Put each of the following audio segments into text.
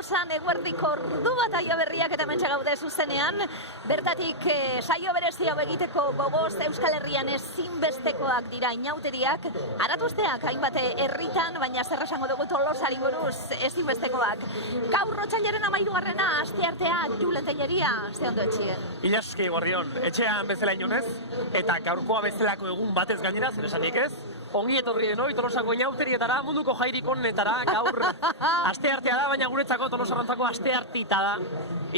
Tolosan eguerdiko ordu bat aio berriak eta mentxe gaude zuzenean. Bertatik saio berezi hau egiteko gogoz Euskal Herrian ezinbestekoak dira inauteriak. Aratuzteak hainbat herritan, baina zer esango dugu Tolosari buruz ezinbestekoak. Gaur otsailaren 13. asteartea Julen Tellería, ze ondo etxien. Ilaski Gorrion, etxean bezala inonez, eta gaurkoa bezalako egun batez gainera, zer esanik ez? Ongi etorri denoi Tolosako inauterietara, munduko jairik onetara, gaur asteartea da, baina guretzako Tolosarrontzako asteartita da.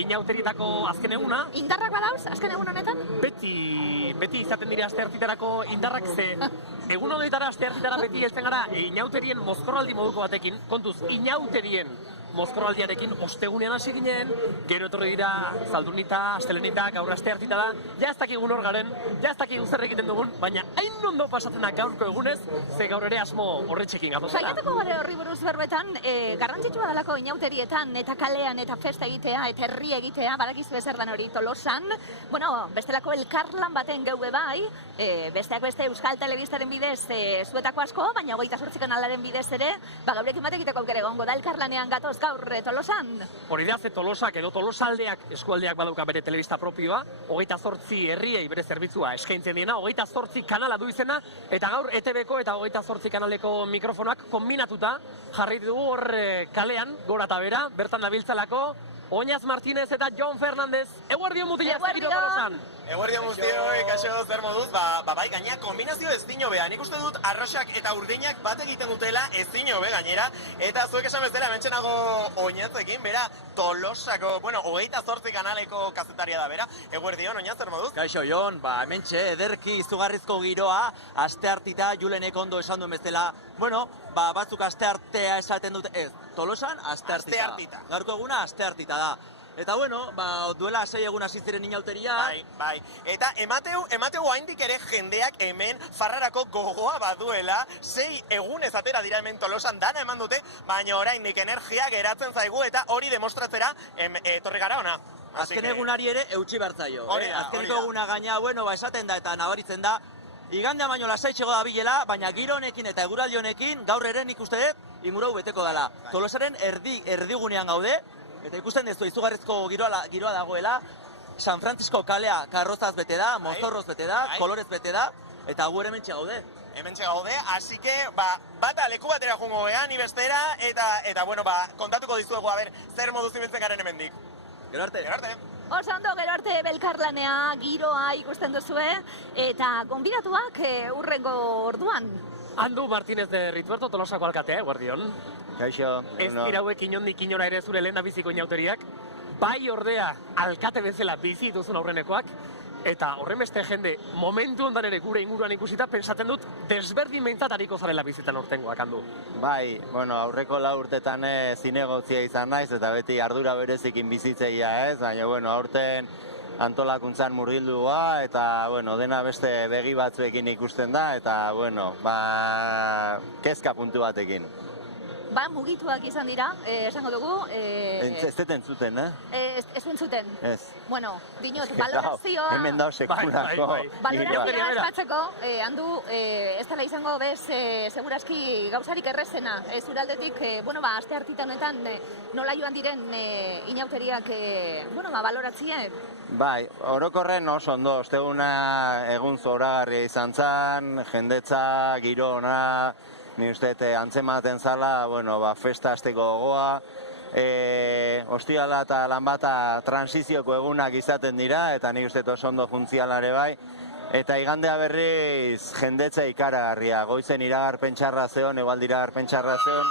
Inauterietako azken eguna. Indarrak badauz, azken egun honetan? Beti izaten dira asteartitara indarrak ze. Egun honetara asteartitara beti heltzen gara inauterien mozkorraldi moduko batekin. Kontuz, inauterien mozkorraldiarekin ostegunean hasi ginen, gero etorri dira Zaldunita, Astelenita, gaur asteartita da, ja ez dakigun hor garen, ja ez dakigun zer egiten dugun, baina hain ondo pasatzen da gaurko egunez, ze gaur ere asmo horretxekin gatozela. Saiatuko gare horri buruz berbetan, garrantzitsua dalako inauterietan eta kalean eta festa egitea eta herri egitea, badakizu zer dan hori Tolosan. Bueno, bestelako elkarlan baten geue bai, besteak beste Euskal Telebistaren bidez zuetako asko, baina 28 kanalaren bidez ere, gaurekin bat egiteko aukera egongo da elkarlanean gatoz gaur Tolosan. Hori da, ze Tolosak edo Tolosaldeak eskualdeak badauka bere telebista propioa, 28 herriei bere zerbitzua eskaintzen diena, 28 kanala du izena, eta gaur ETV-ko eta 28 kanaleko mikrofonak kombinatuta jarri dugu hor kalean, gora eta bera, bertan dabiltzalako, Oñaz Martínez eta Jon Fernandez, eguerdion mutila zegiro Tolosan. Eguerdion guztioi, kaixo zer moduz, bai, gaina kombinazio ez dino beha. Nik uste dut arroxak eta urdinak bat egiten dutela ez dino be gainera. Eta zuek esan bezala, hementxenago Oñazekin, bera, Tolosako, 28 kanaleko kazetaria da, bera. Eguerdion, Oñaz, zer moduz? Kaixo, Jon, hementxe, ederki izugarrizko giroa, asteartita, Julenek ondo esan duen bezala, batzuk asteartea esaten dute, ez, Tolosan asteartita. Gaurko eguna asteartita da. Eta duela 6 egun hasi ziren inauteria. Bai. Eta emateu haindik ere jendeak hemen farrarako gogoa baduela, 6 egunez atera dira hemen Tolosan dana eman dute, baina oraindik energia geratzen zaigu eta hori demostratzera etorri gara ona. Azken egunari ere eutsi bertzaio. Azkeneko eguna gaina, esaten da eta nabaritzen da, igandea baino lasaitxego da bilela, baina giro honekin eta eguraldi honekin gaur ere nik uste dut ingurau beteko dela. Tolosaren erdigunean gaude, eta ikusten dezu izugarrizko giroa dagoela, San Francisco kalea karrozaz bete da, mozorroz bete da, kolorez bete da, eta gu ere hementxe gaude. Hementxe gaude, así que, bata leku batera jungo gehan, ni bestera, eta kontatuko dizuegu, zer moduz ibiltzen garen hemendik. Gero arte. Oso ondo, gero arte belkarlanea, giroa ikusten duzue, eta gonbidatuak urrengo orduan. Andu Martínez de Rituerto, Tolosako alkatea, eguerdion. Kaixo. Ez dira hauek inondik inora ere zure lehen biziko inauteriak, bai ordea alkate bezala bizi dituzun aurrenekoak, eta horren beste jende momentu ondan ere gure inguruan ikusita, pensatzen dut desberdin behintzat hariko zarela bizitan hortengoak, Andu. Bai, aurreko 4 urtetan zinegotzia izan naiz, eta beti ardura berezikin bizitzeia ez, baina aurten antolakuntzan murgildua, eta dena beste begi batzuekin ikusten da, eta kezka puntu batekin. Mugituak izan dira, esango dugu. Ez deten zuten, Ez zuten. Ez. Dinot, balorazioa... Hemen dao sekulako. Balorazioa espatzeko, Andu, ez dela izango bez, segurazki gauzarik errezena. Zuraldetik, asteartita honetan, nola joan diren inauteriak, baloratziek? Bai, orokorren oso ondo, osteguna egun zoragarria izan zen, jendetza, giro ona, ni uste antzematen zala, festa hasteko gogoa, ostiala eta lanbata transizioko egunak izaten dira, eta ni uste oso ondo funtzialare bai, eta igandea berriz jendetza ikaragarria, goizen iragarpen txarra zeon, egualdi iragarpen txarra zeon,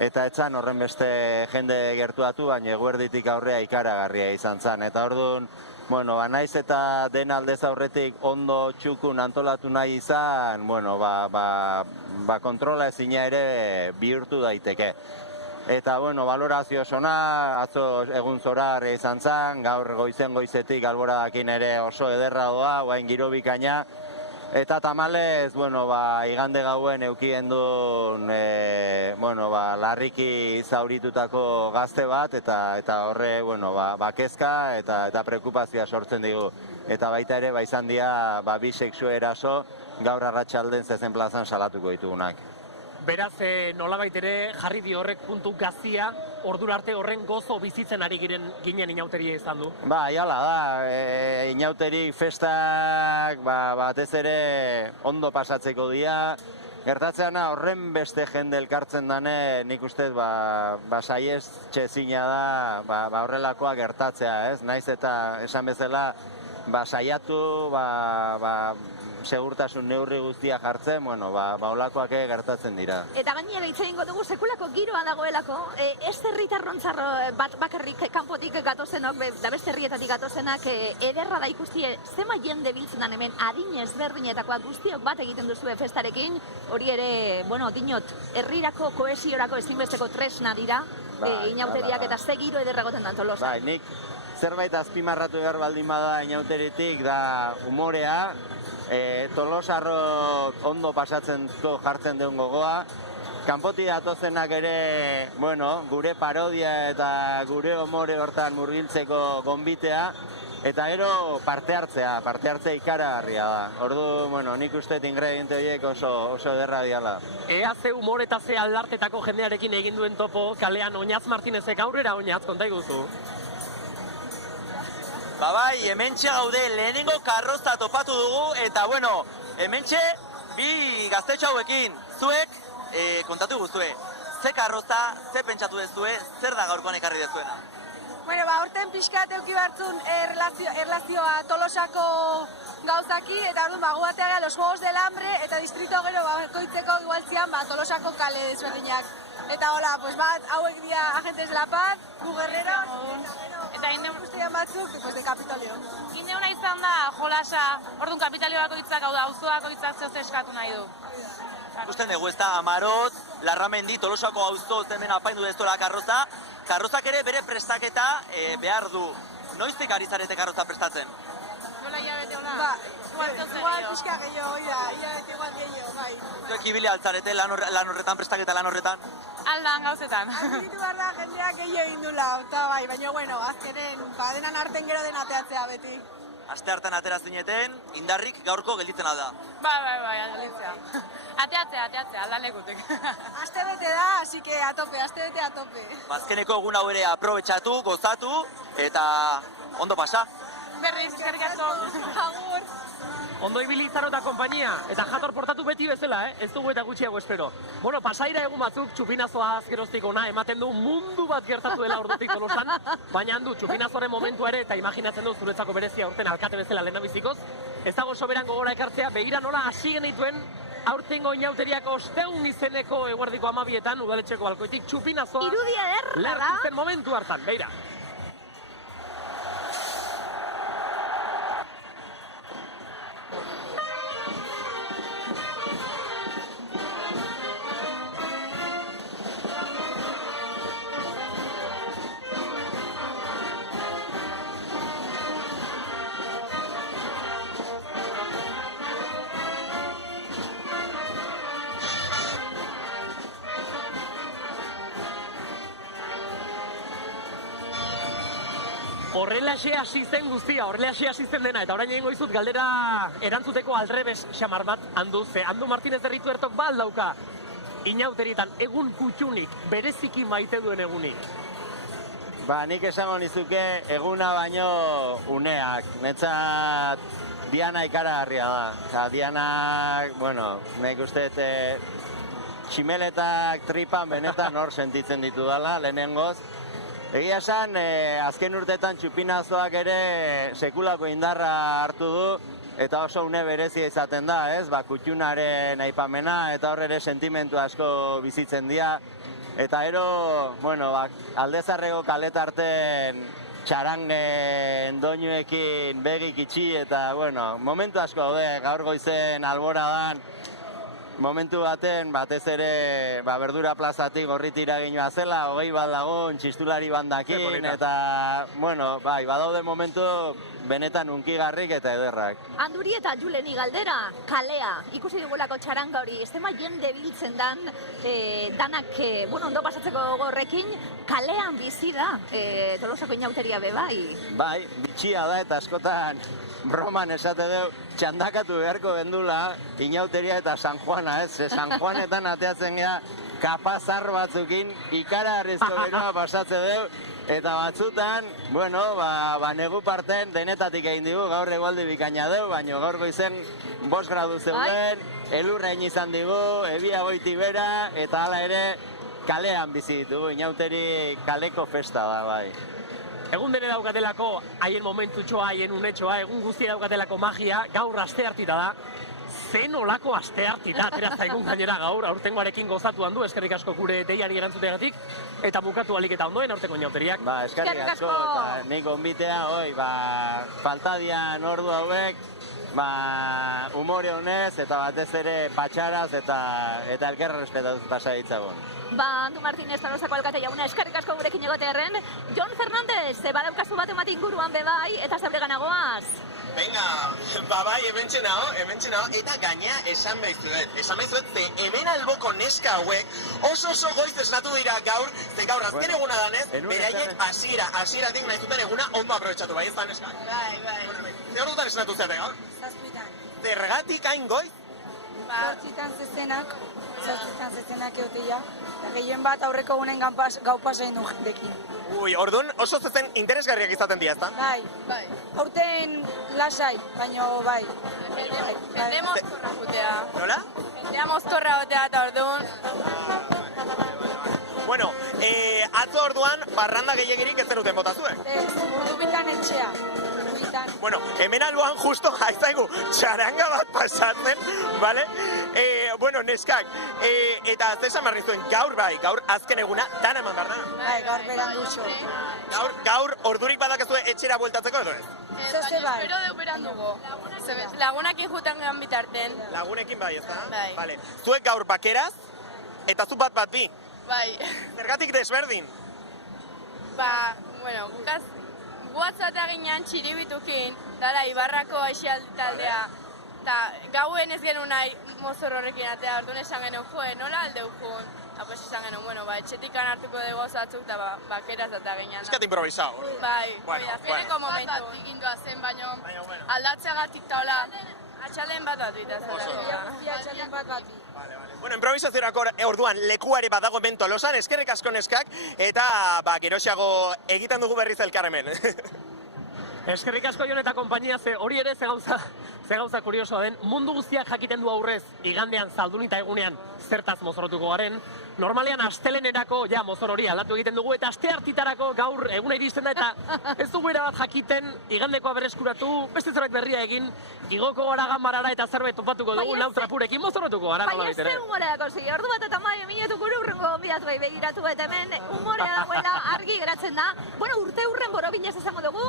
eta etzan horren beste jende gertuatu, baina eguerditik aurrea ikaragarria izan zen, eta orduan, naiz eta den aldez aurretik ondo txukun antolatu nahi izan, kontrola ezina ere bihurtu daiteke. Eta, balorazio sona, atzo egun zoragarria izan zen, gaur goizetik alboradakin ere oso ederra doa, guain giro bikaina, eta tamalez, igande gauen eukien duen, larriki zauritutako gazte bat, eta horre, kezka eta preokupazioa sortzen digu. Eta baita ere, izan dira, bi sexu eraso, gaur arratsalden zezen plazan salatuko ditugunak. Beraz, nolabait ere jarri di horrek puntu gazia ordura arte horren gozo bizitzen ari ginen inauteria izan du? Ba, jala da, inauterik festak batez ere ondo pasatzeko dira. Gertatzeana horren beste jende elkartzen dane, nik uste saiez txezina da horrelakoa gertatzea, ez? Naiz eta esan bezala saiatu, segurtasun neurri guztia jartzen, holakoak gertatzen dira. Eta gainera hitz egingo dugu sekulako giroa dagoelako, ez herritarrontzat bat bakarrik kanpotik gatozenok, da beste herrietatik gatozenak, ederra da ikustie, zema jende biltzen dan hemen, adin ezberdinetakoak guztiok bat egiten duzue festarekin, hori ere, dinot, herrirako kohesiorako ezinbesteko tresna dira, inauteriak eta ze giro ederra goten dan Tolosa. Bai, nik zerbait azpimarratu behar baldin bada inauteritik da umorea, Tolosarrok ondo pasatzen jartzen deun gogoa, kanpotik datozenak ere, gure parodia eta gure umore hortan murgiltzeko gonbitea, eta gero parte hartzea ikaragarria da. Ordu, nik uste ingrediente horiek oso ederra diala. Ea ze humor eta ze aldartetako jendearekin egin duen topo kalean Oñaz Martinezek aurrera Oñaz, konta iguzu. Bai, hementxe gaude lehenengo karroza topatu dugu, eta hementxe bi gaztetxo hauekin, zuek, kontatu guztue, ze karroza, ze pentsatu dezue, zer da gaurkoan ekarri dezuena? Horten pixkat euki hartzun erlazioa Tolosako gauzaki, eta orduan guatea gara los Juegos del Hambre, eta distrito gero koitzeko igualtzian Tolosako kale desberdinak. Eta hola, hauek dira agentes de la paz, gu guerreros, eta guztian batzuk, de Kapitolio. Gineuna izan da jolasa, orduan Kapitolioako hitzak, hau da, auzoako hitzak zehose eskatu nahi du. Ikusten dugu, ez da, Amarot, Larramendi, Tolosako auzo hemen apaindu dezuela karroza. Karrozak ere bere prestaketa behar du. Noiztik ari zarete karroza prestatzen? Nola hilabete hola? Igual pixka gehiago, hilabete igual gehiago, bai. Zuek ibili altzarete lan horretan, prestaketa lan horretan? Aldan gauzetan. Azuritu behar da jendeak gehiago indula, eta bai, baina azkenen, denan arten gero den ateatzea beti. Aste hartan atera zineten, indarrik gaurko gelditzen da. Bai, gelditzea. Ateatzea, aldan lekutik. Aste bete da, así que a tope. Azkeneko egun hau ere aprobetxatu, gozatu, eta ondo pasa. Berriz, eskerrik asko. Agur. Ondo ibili Izaro eta konpainia, eta jator portatu beti bezala, ez dugu eta gutxiago espero. Pasaira egun batzuk txupinazoa azkeroztik ona ematen du mundu bat gertatu dela ordutik Tolosan, baina handu txupinazoaren momentua ere eta imaginatzen du zuretzako berezia urten alkate bezala lehendabizikoz. Ez dago soberan gogora ekartzea, begira nola hasi genituen aurtengo inauteriak osteun izeneko eguerdiko 12etan udaletxeko balkoitik txupinazoa irudia ederra da. Lertzen momentu hartan, beira. Horrelaxe hasi zen guztia, horrelaxe hasi zen dena, eta orain egingo dizut galdera erantzuteko aldrebes xamar bat handu, ze handu Martinez Erritu Ertok bal dauka inauterietan egun kutxunik, bereziki maite duen egunik. Nik esango nizuke eguna baino uneak, netzat Diana ikaragarria da. Dianak, nik uste tximeletak tripan benetan hor sentitzen ditu dela, lehenengoz. Egia esan, azken urteetan txupinazoak ere sekulako indarra hartu du, eta oso une berezia izaten da, ez? Kutxunaren aipamena, eta hor ere sentimentu asko bizitzen dira. Eta ero, Aldezarreko kaletarten txarangen doinuekin begik itxi, eta, momentu asko daude, gaur goizen alboradan, momentu baten, batez ere, berdura plazatik gorritira ginoa zela, 20 bat lagun, txistulari bandakin, eta, badaude momentu benetan unkigarrik eta ederrak. Anduri eta Juleni galdera, kalea, ikusi digulako txaranga hori, ez tema jende biltzen dan, danak, ondo pasatzeko gorrekin, kalean bizi da, Tolosako inauteria be bai. Bai, bitxia da eta askotan broman esate deu, txandakatu beharko gendula inauteria eta San Juana, ez? San Juanetan ateatzen gea kapazar batzukin ikaragarrizko beroa pasatzen dugu, eta batzutan, bueno, negu parten denetatik egin digu, gaur egualdi bikaina dugu, baina gaur goizen 5 gradu zeuden, elurra izan digu, ebia goiti bera, eta hala ere kalean bizi ditugu, Inauteri kaleko festa da, bai. Egun dene daukatelako, haien momentutxoa, haien unetxoa, egun guzti daukatelako magia, gaur asteartita da. Zen olako asteartita, atera zaigun gainera gaur, aurtengoarekin gozatu handu, eskerrik asko gure deiari erantzutegatik, eta bukatu alik eta ondoen aurtengo Inauteriak. Eskerrik asko, eta nik onbitea, faltadian ordu hauek, humore honez, eta batez ere patxaraz, eta elkerra respetatuz pasa ditzagun. Andu Martínez Tolosako alkate jauna, eskerrik asko gurekin egotearren. Jon Fernandez, badaukazu bat ematik guruan bebai, eta zeure ganagoaz. Venga, bai, hementxe nao, eta gaina esan behizuet, ze hemen alboko neska hauek oso goiz esnatu dira gaur, ze gaur azken eguna danez, beraiek hasieratik nahi zuten eguna ondo aprobetxatu, bai ez da neska? Bai. Ze hor dutan esnatu zeate gaur? 7. Zergatik hain goiz? 8 zezenak egotea, eta gehien bat aurreko gunen gau pasain du jendekin. Orduan oso zezen interesgarriak izaten dira, ezta? Bai. Aurten lasai, baina bai. Jende mozkorra jotea. Nola? Jendea mozkorra jotea eta orduan. Bueno, atzo orduan barranda gehiegirik ez zenuten bota zuen. Ordubitan etxea. Bueno, hemen alboan justo jaizaigu txaranga bat pasatzen, bale? Bueno, neskak, eta zesan barri zuen gaur azken eguna, dan eman behar da? Bai, gaur beran dutxo. Gaur ordurik badakezue etxera bueltatzeko edo ez? Zoze bai. Espero deu beran dugu. Lagunakin juten gehan bitarten. Lagunekin bai, ez da? Bai. Vale. Zuek gaur bakeraz, eta zu bat bi. Bai. Zergatik desberdin? Bueno, guatzata ginean txiribitukin, dara Ibarrako aixialdi taldea, eta gauen ez genuen nahi mozor horrekin atea, orduan esan genuen, nola aldeu jun? Pues esan genuen, etxetikan hartuko dugu osatzuk eta bakeraz eta ginean. Eskat improvisau. Bai, azkeneko momentu. Bat zen, baina aldatzeagatik taula, atxalden bat bitaz. Atxalden bat. Bueno, improvisaziorako orduan lekuare badago hemen Tolosan, eskerrik asko neskak, eta geroxeago egiten dugu berriz elkarremen. Eskerrik asko Jon eta konpainia, ze hori ere ze gauza kuriosoa den, mundu guztiak jakiten du aurrez, igandean zaldunita egunean zertaz mozoratuko garen. Normalean astelenerako mozor hori aldatu egiten dugu, eta asteartitarako gaur eguna iristen da, eta ez dugu erabat jakiten igandekoa berreskuratu, beste zerbait berria egin, igoko gara ganbarara eta zerbait topatuko dugu nautrapurekin mozoratuko gara. Baina ez zen humoreako zi, ordu bat eta maio minutu gure urrengo gonbidatu begiratu, eta hemen humorea dagoela argi geratzen da. Bueno, urte hurren borobinez esango dugu,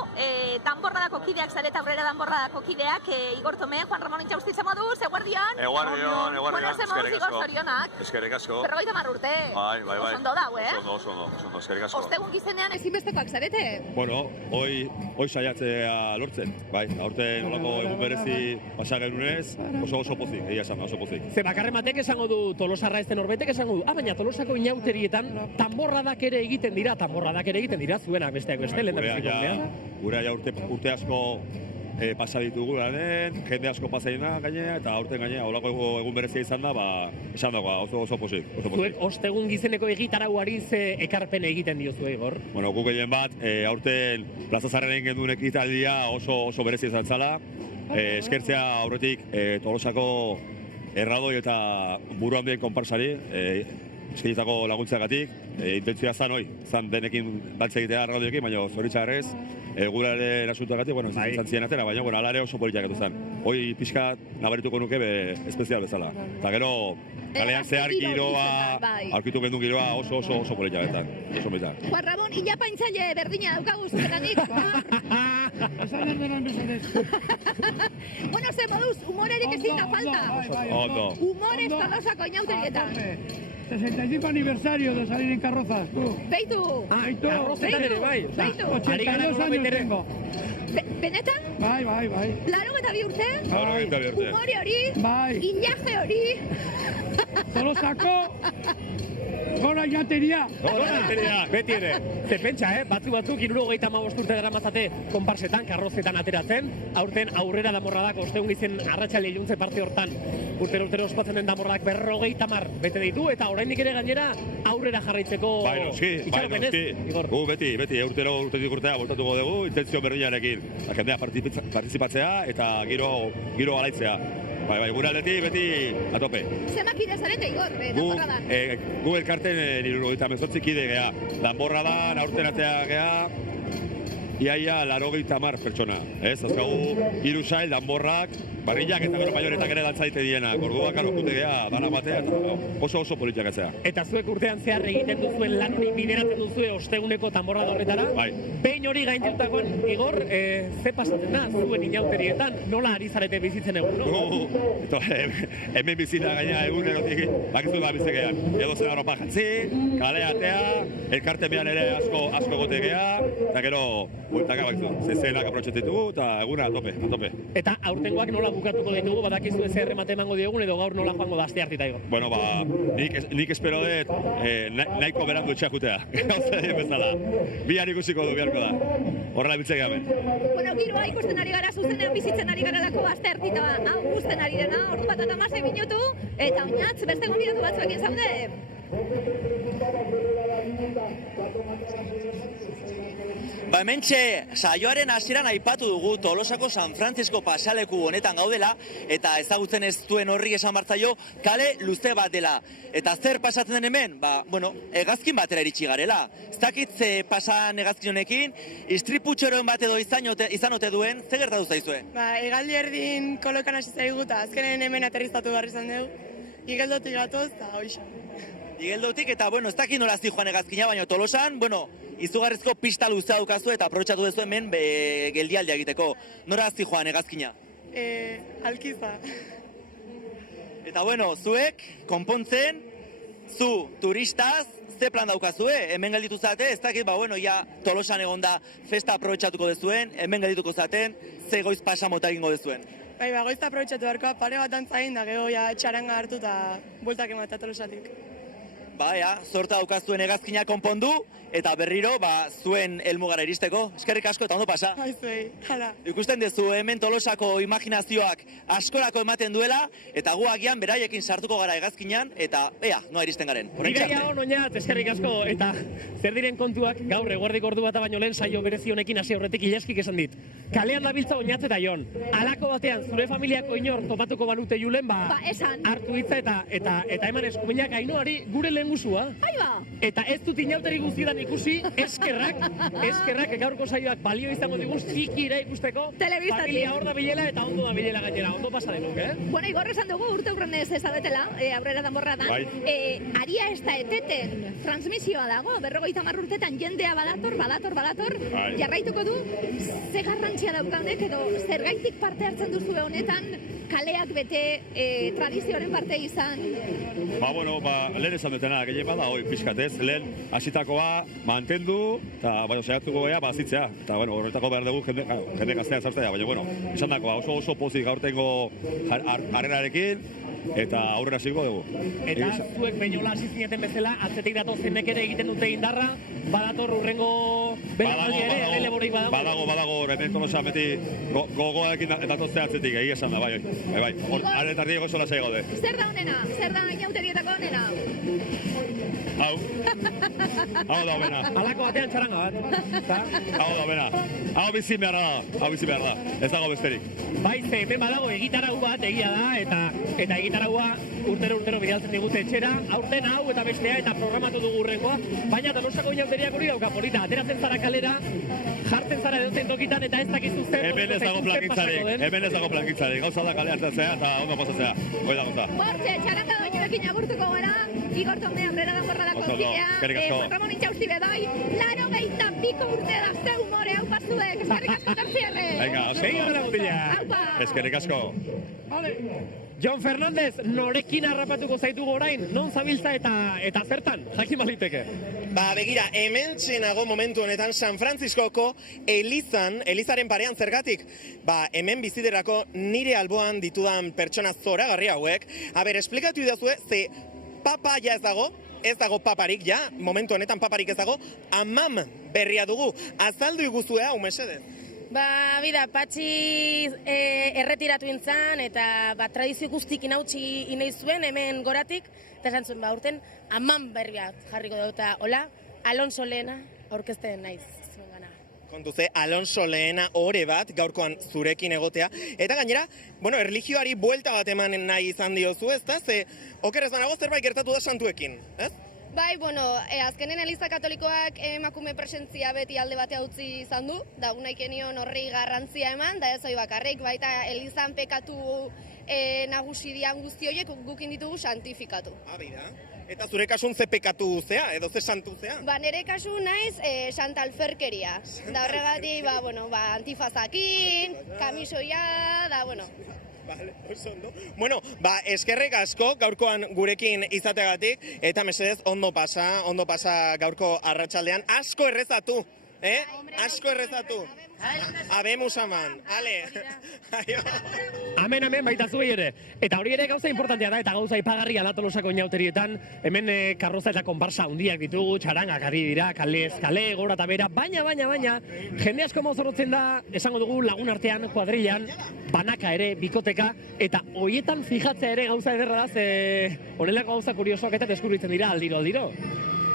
danborradako kideak zareta aurrera danborradako kideak, Igor Tome, Juan Ramon Intxausti izango du, Eguardion. Eguardion, eskerrik asko. Berrogeita mar urte. Bai. Oso ondo dago, Oso ondo, eskerrik asko. Ostegun gizenean ezinbestekoak zarete? Bueno, hoi saiatzea lortzen, bai. Aurten olako egun berezi pasa genunez, oso pozik, egia esan, oso pozik. Ze bakarrematek esango du, Tolosarra ez den horbetek esango du, baina Tolosako Inauterietan tanborradak ere egiten dira zuenak besteak beste, lehen da bizikoa. Gure ja urte asko pasa ditugu den, jende asko pasa dina gainea, eta aurten gainea, holako egun berezia izan da, esan dagoa, oso pozik. Zuek ostegun gizeneko egitarauari ze ekarpen egiten diozu, Igor? Bueno, guk gehien bat, aurten Plaza Zarraren genduen ekitaldia oso berezia izan zala. Eskertzea aurretik Tolosako erradoi eta buru handien konparsari, eskainetako laguntzagatik, intentzioa zan denekin dantza egitea erradoiekin, baina zoritxarrez, guraren asuntoagatik, izan ziren atera, baina alare oso politak etu zen. Hoi pixka nabarituko nuke espezial bezala. Eta gero, kalean zehar giroa, aurkitu gendun giroa oso politak etan. Oso politak. Juan Ramon, ilapaintzaile berdina daukagu zuetanik. Esan erdenan bezalez. Bueno, ze moduz, humorerik ezin da falta. Ondo. Humorez Tolosako Inauterietan. 65 aniversario de salir en carrozas, tú. Beitu. Carrozetan ere bai. 82 años tengo. Benetan? Bai. 82 urte? Bai. Humore hori? Bai. Inaje hori? Tolosako Gora jateria. Beti ere. Ze pentsa, batzuk 75 urte daramazate konparsetan, karrozetan ateratzen, aurten aurrera damorradak ostegun gizen arratsalde iluntze parte hortan. Urtero ospatzen den damorradak 50 bete ditu, eta oraindik ere gainera aurrera jarraitzeko itxaropenez. Gu beti, urtetik urtea voltatuko dugu, intentzio berdinarekin. Jendea partizipatzea eta giro alaitzea. Bai, gure aldetik beti atope. Zemak kide zarete, Igor, danborradan? Gu elkarten 78 kide geha. Danborradan aurten atea geha, iaia 80 pertsona. Azkagu, 3 sail, danborrak, barriak eta gero maioretak ere dantzaite dienak. Orduak alokute geha, dana batea, oso politiak atzea. Eta zuek urtean zehar egiten duzuen lan hori bideratzen duzue osteguneko danborrada horretara? Bai. Behin hori gaindutakoan, Igor, ze pasatzen da zuen inauterietan? Nola ari zarete bizitzen egun, no? Hemen bizita gaina egunerotik, bakizu da bizekean. Edo zen arropa jatzi, kaleatea, elkartemean ere asko gote geha, eta gero, bueltaka bakizu, zezenak aprotxetitu, eta eguna atope. Eta aurtengoak nola bukatuko ditugu, badakizu ez erremate emango diogun, edo gaur nola joango da asteartita, Igor? Bueno, nik espero dut nahiko berandu etxakutea. Gauza egin bezala. Bian ikusiko du beharko da. Horrela biltzek gaben. Bueno, giroa ikusten ari gara, zuzenean bizitzen ari garelako asteartita, hau guzten ari dena, ordu bat eta 16 minutu, eta oinatz, beste gonbidatu batzuekin zaude. Ba hementxe, saioaren hasieran aipatu dugu Tolosako San Francisco pasaleku honetan gaudela, eta ezagutzen ez duen horri esan bartzaio, kale luze bat dela. Eta zer pasatzen den hemen? Hegazkin batera iritsi garela. Ez dakit ze pasan hegazkin honekin, istriputxoren bat edo izan ote duen, ze gertatu zaizue? Hegaldi erdin kolokan hasi zaigu eta azkenen hemen aterrizatu behar izan dugu. Igeldotik gatoz eta hoxa. Igeldotik eta, ez dakit nola zijoan hegazkina, baina Tolosan, izugarrizko pista luzea dukazu eta aprobetxatu duzu hemen geldialdia egiteko. Nora zijoan hegazkina? Alkiza. Eta zuek, konpontzen, zu turistaz, ze plan daukazue, hemen gelditu zate, ez dakit, Tolosan egonda festa aprobetxatuko dezuen, hemen geldituko zaten, ze goiz pasa mota egingo dezuen. Goiz aprobetxatu beharko, pare bat antzain, da gero txaranga hartu eta bueltak ematea Tolosatik. Zorta daukazuen hegazkina konpondu, eta berriro, zuen helmugara iristeko. Eskerrik asko eta ondo pasa. Zuei, hala. Ikusten dezu, hemen Tolosako imaginazioak askorako ematen duela, eta gu agian beraiekin sartuko gara hegazkinan, eta noa iristen garen. Bidaia hon oinat, eskerrik asko, eta zer diren kontuak, gaur eguerdik ordu bata baino lehen saio berezi honekin hasi aurretik ileskik esan dit. Kalean dabiltza oinatz eta jon. Halako batean, zure familiako inor topatuko balute julen, hartu hitza eta eman eskuminak Ainoari gure lehen guzua. Eta ez dut inauteri guztietan ikusi, eskerrak gaurko saioak balio izango digun zikira ikusteko. Familia hor da bilela eta ondo da bilela gainera, ondo pasa denok, Bueno, Igor esan dugu urte urrenez ezabetela, aurrera danborradan. Aria ez da eteten transmisioa dago, 50 urtetan jendea badator, jarraituko du, ze garrantzia daukanek edo zergaitik parte hartzen duzu honetan, kaleak bete, tradizioaren parte izan. Lehen esan dutena, gehien bada, pixkatez, lehen hasitakoa mantendu, eta saiatuko geha, bazitzea. Eta horretako behar dugu jende gaztean zartzea, baina izan dakoa, oso pozik gaurtengo harrerarekin, eta aurrera ziko dugu. Eta zuek beinola hasi zineten bezala, atzetik datozenek ere egiten dute indarra, badator urrengo belamaldi ere, eleborik badago. Badago, hemen Tolosa beti gogoarekin datozte atzetik, egia esan da, bai. Aretardiek oso lasai gaude. Zer da honena? Zer da inauterietako honena? Hau da honena. Halako batean txaranga bat. Hau da honena. Hau bizi behar da. Ez dago besterik. Ze hemen badago egitarau bat egia da, eta egitaraua urtero bidaltzen digute etxera, aurten hau eta bestea eta programatu dugu urrengoa, baina Tolosako inauteriak hori dauka polita, ateratzen zara kalera, jartzen zara edozein tokitan eta ez dakizu zer. Hemen ez dago plangintzarik, gauza da kale hartatzea eta ondo pasatzea, hoi da gauza. Hortxe, txaranga doinuekin agurtuko gara, Igor Tomea, aurrera danborradako zidea, Juan Ramon Intxausti bedai, 82 urte da ze humore hau pazuek, eskerrik asko Tercierre. Eskerrik asko. Jon Fernandez, norekin harrapatuko zaitugu orain, non zabiltza eta zertan, jakin baliteke? Begira, hemen txenago momentu honetan San Franciscoko Elizaren parean zergatik. Hemen biziderako nire alboan ditudan pertsona zoragarri hauek. Esplikatu idazue, ze papa ja ez dago, ez dago paparik, ja, momentu honetan paparik ez dago, amam berria dugu. Azaldu iguzue hau, mesedez. Ba, bida, Patxi erretiratu intzan, eta tradizio guztik inautxi inaiz zuen, hemen goratik, eta esan zuen, urten, amam berria jarriko dut, eta hola, Alonso Lehena aurkezten naiz. Kontuze, Alonso Lehena ore bat, gaurkoan zurekin egotea. Eta gainera, erlijioari buelta bat eman nahi izan diozu, ez da? Ze, okerez banago zerbait gertatu da santuekin, ez? Bai, azkenen Eliza Katolikoak emakume presentzia beti alde batea utzi izan du, da unaik enion horri garrantzia eman, da ez hori bakarrik, baita Elizan pekatu nagusi dian guzti horiek gukin ditugu santifikatu. Abida. Eta zure kasun ze pekatu zea, edo ze santu zea? Ba, nire kasu naiz Santa Alferkeria. Da horregatik, antifazakin, kamisoia, da, Vale, oso ondo. Eskerrik asko gaurkoan gurekin izateagatik, eta mesedez ondo pasa gaurko arratsaldean. Asko errezatu, Asko errezatu. Abemus aman, ale. Amen, baita zuei ere. Eta hori ere gauza importantea da, eta gauza ipagarria da Tolosako inauterietan. Hemen karroza eta konparsa handiak ditugu, txarangak ari dira, kalez, kale, gora eta bera. Baina, jende asko mozorrotzen da, esango dugu lagun artean, kuadrilan, banaka ere, bikoteka, eta hoietan fijatzea ere gauza ederra da, honelako gauza kuriosoak eta deskubritzen dira aldiro.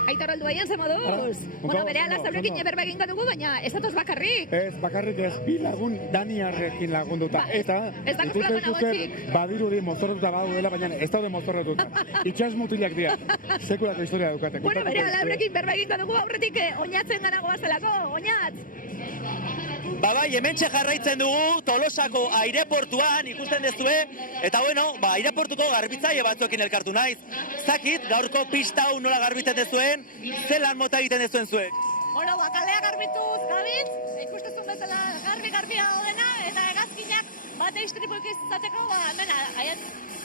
Aitor aldu baian, ze moduz? Bere ala zaurekin eberba egingo dugu, baina ez datoz bakarrik. Ez, bakarrik ez, bi lagun daniarrekin lagunduta. Eta, ikusten badirudi mozorretuta badu dela, baina ez daude mozorretuta. Itxas mutilak dira, sekulako historia dukate. Bere ala eurekin berba egingo dugu, aurretik oinatzen ganagoa zelako, oinatz! Bai, hementxe jarraitzen dugu Tolosako aireportuan ikusten dezue, eta aireportuko garbitzaile batzuekin elkartu naiz. Zakit, gaurko pista hau nola garbitzen dezuen, zelan mota egiten dezuen zuek? Kalea garbituz gabitz, ikustezun bezala garbia hodena, eta hegazkinak bate istripuik izateko,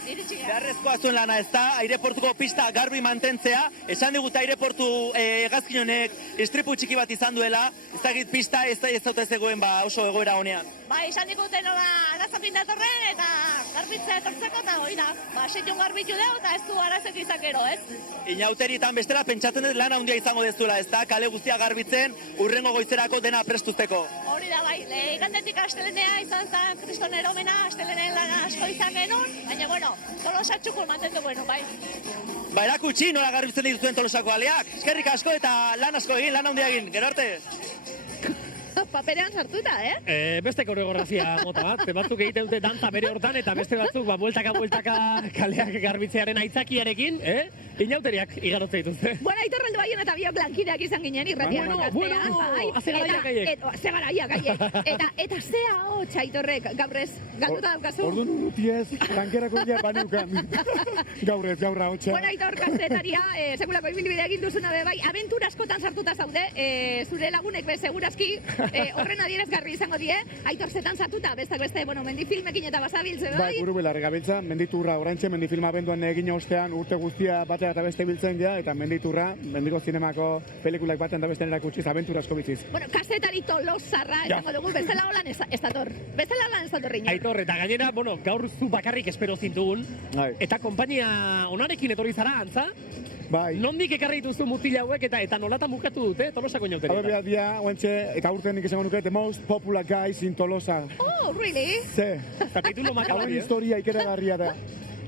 Beharrezkoa zuen lana ez da, aireportuko pista garbi mantentzea, esan digut aireportu hegazkin honek istripu txiki bat izan duela, ez dakit pista ez dut zegoen oso egoera honean. Esan diguten arazokin datorren eta garbitzea etortzeko eta hori da. Setxon garbitu dugu eta ez du arazek izakero, ez? Inauterietan bestela pentsatzen dut lan handia izango dezuela, ez da? Kale guztia garbitzen, urrengo goizerako dena prestuzteko. Hori da, igandetik astelenea izan zen kriston eromena, astelenen lan asko izan genuen, baina, Tolosa txukul mantendu bai. Erakutsi nola garbitzen dituzuen Tolosako aleak, eskerrik asko eta lan asko egin, lan handia egin, gero arte! Paperean sartuta, Beste koreografia mota bat, batzuk egiten dute dantza bere hortan, eta beste batzuk bueltaka kaleak garbitzearen aitzakiarekin, inauteriak igarotzen dituzte. Aitor aldu baien eta biok lankideak izan ginen irratian gaztean. Ze garaia, Eta zea hotx Aitorrek, gaurrez, galduta daukazu? Orduan urutiez, lankerako dira baneukan. Gaurrez, gaurra hotxa. Aitor kazetaria, sekulako ibilbidea egin duzuna bai, abentura askotan sartuta zaude, zure lagunek be segurazki, horren adierazgarri izango die, Aitor zetan sartuta, bestak beste, mendifilmekin eta basabiltze bai? Buru belarri gabiltza, menditurra oraintxe, mendifilma abenduan egin ostean urte guztia batera eta beste biltzen ja, eta menditurra, mendiko zinemako pelikulak baten da beste erakutsiz, abentura asko biziz. Kazetari Tolosarra, izango dugu, bezala holan ez dator. Bezala holan ez dator ina. Aitor, eta gainera, gaur zu bakarrik espero zintugun, eta konpainia onarekin etorri zara, antza? Bai. Nondik ekarri dituzu mutila hauek eta nolatan bukatu dute Tolosako inauterietan? Dia, oentxe, eta urten nik esango nuke, the most popular guys in Tolosa. Oh, really? Ze. Kapitulo makabarri, historia ikeragarria da.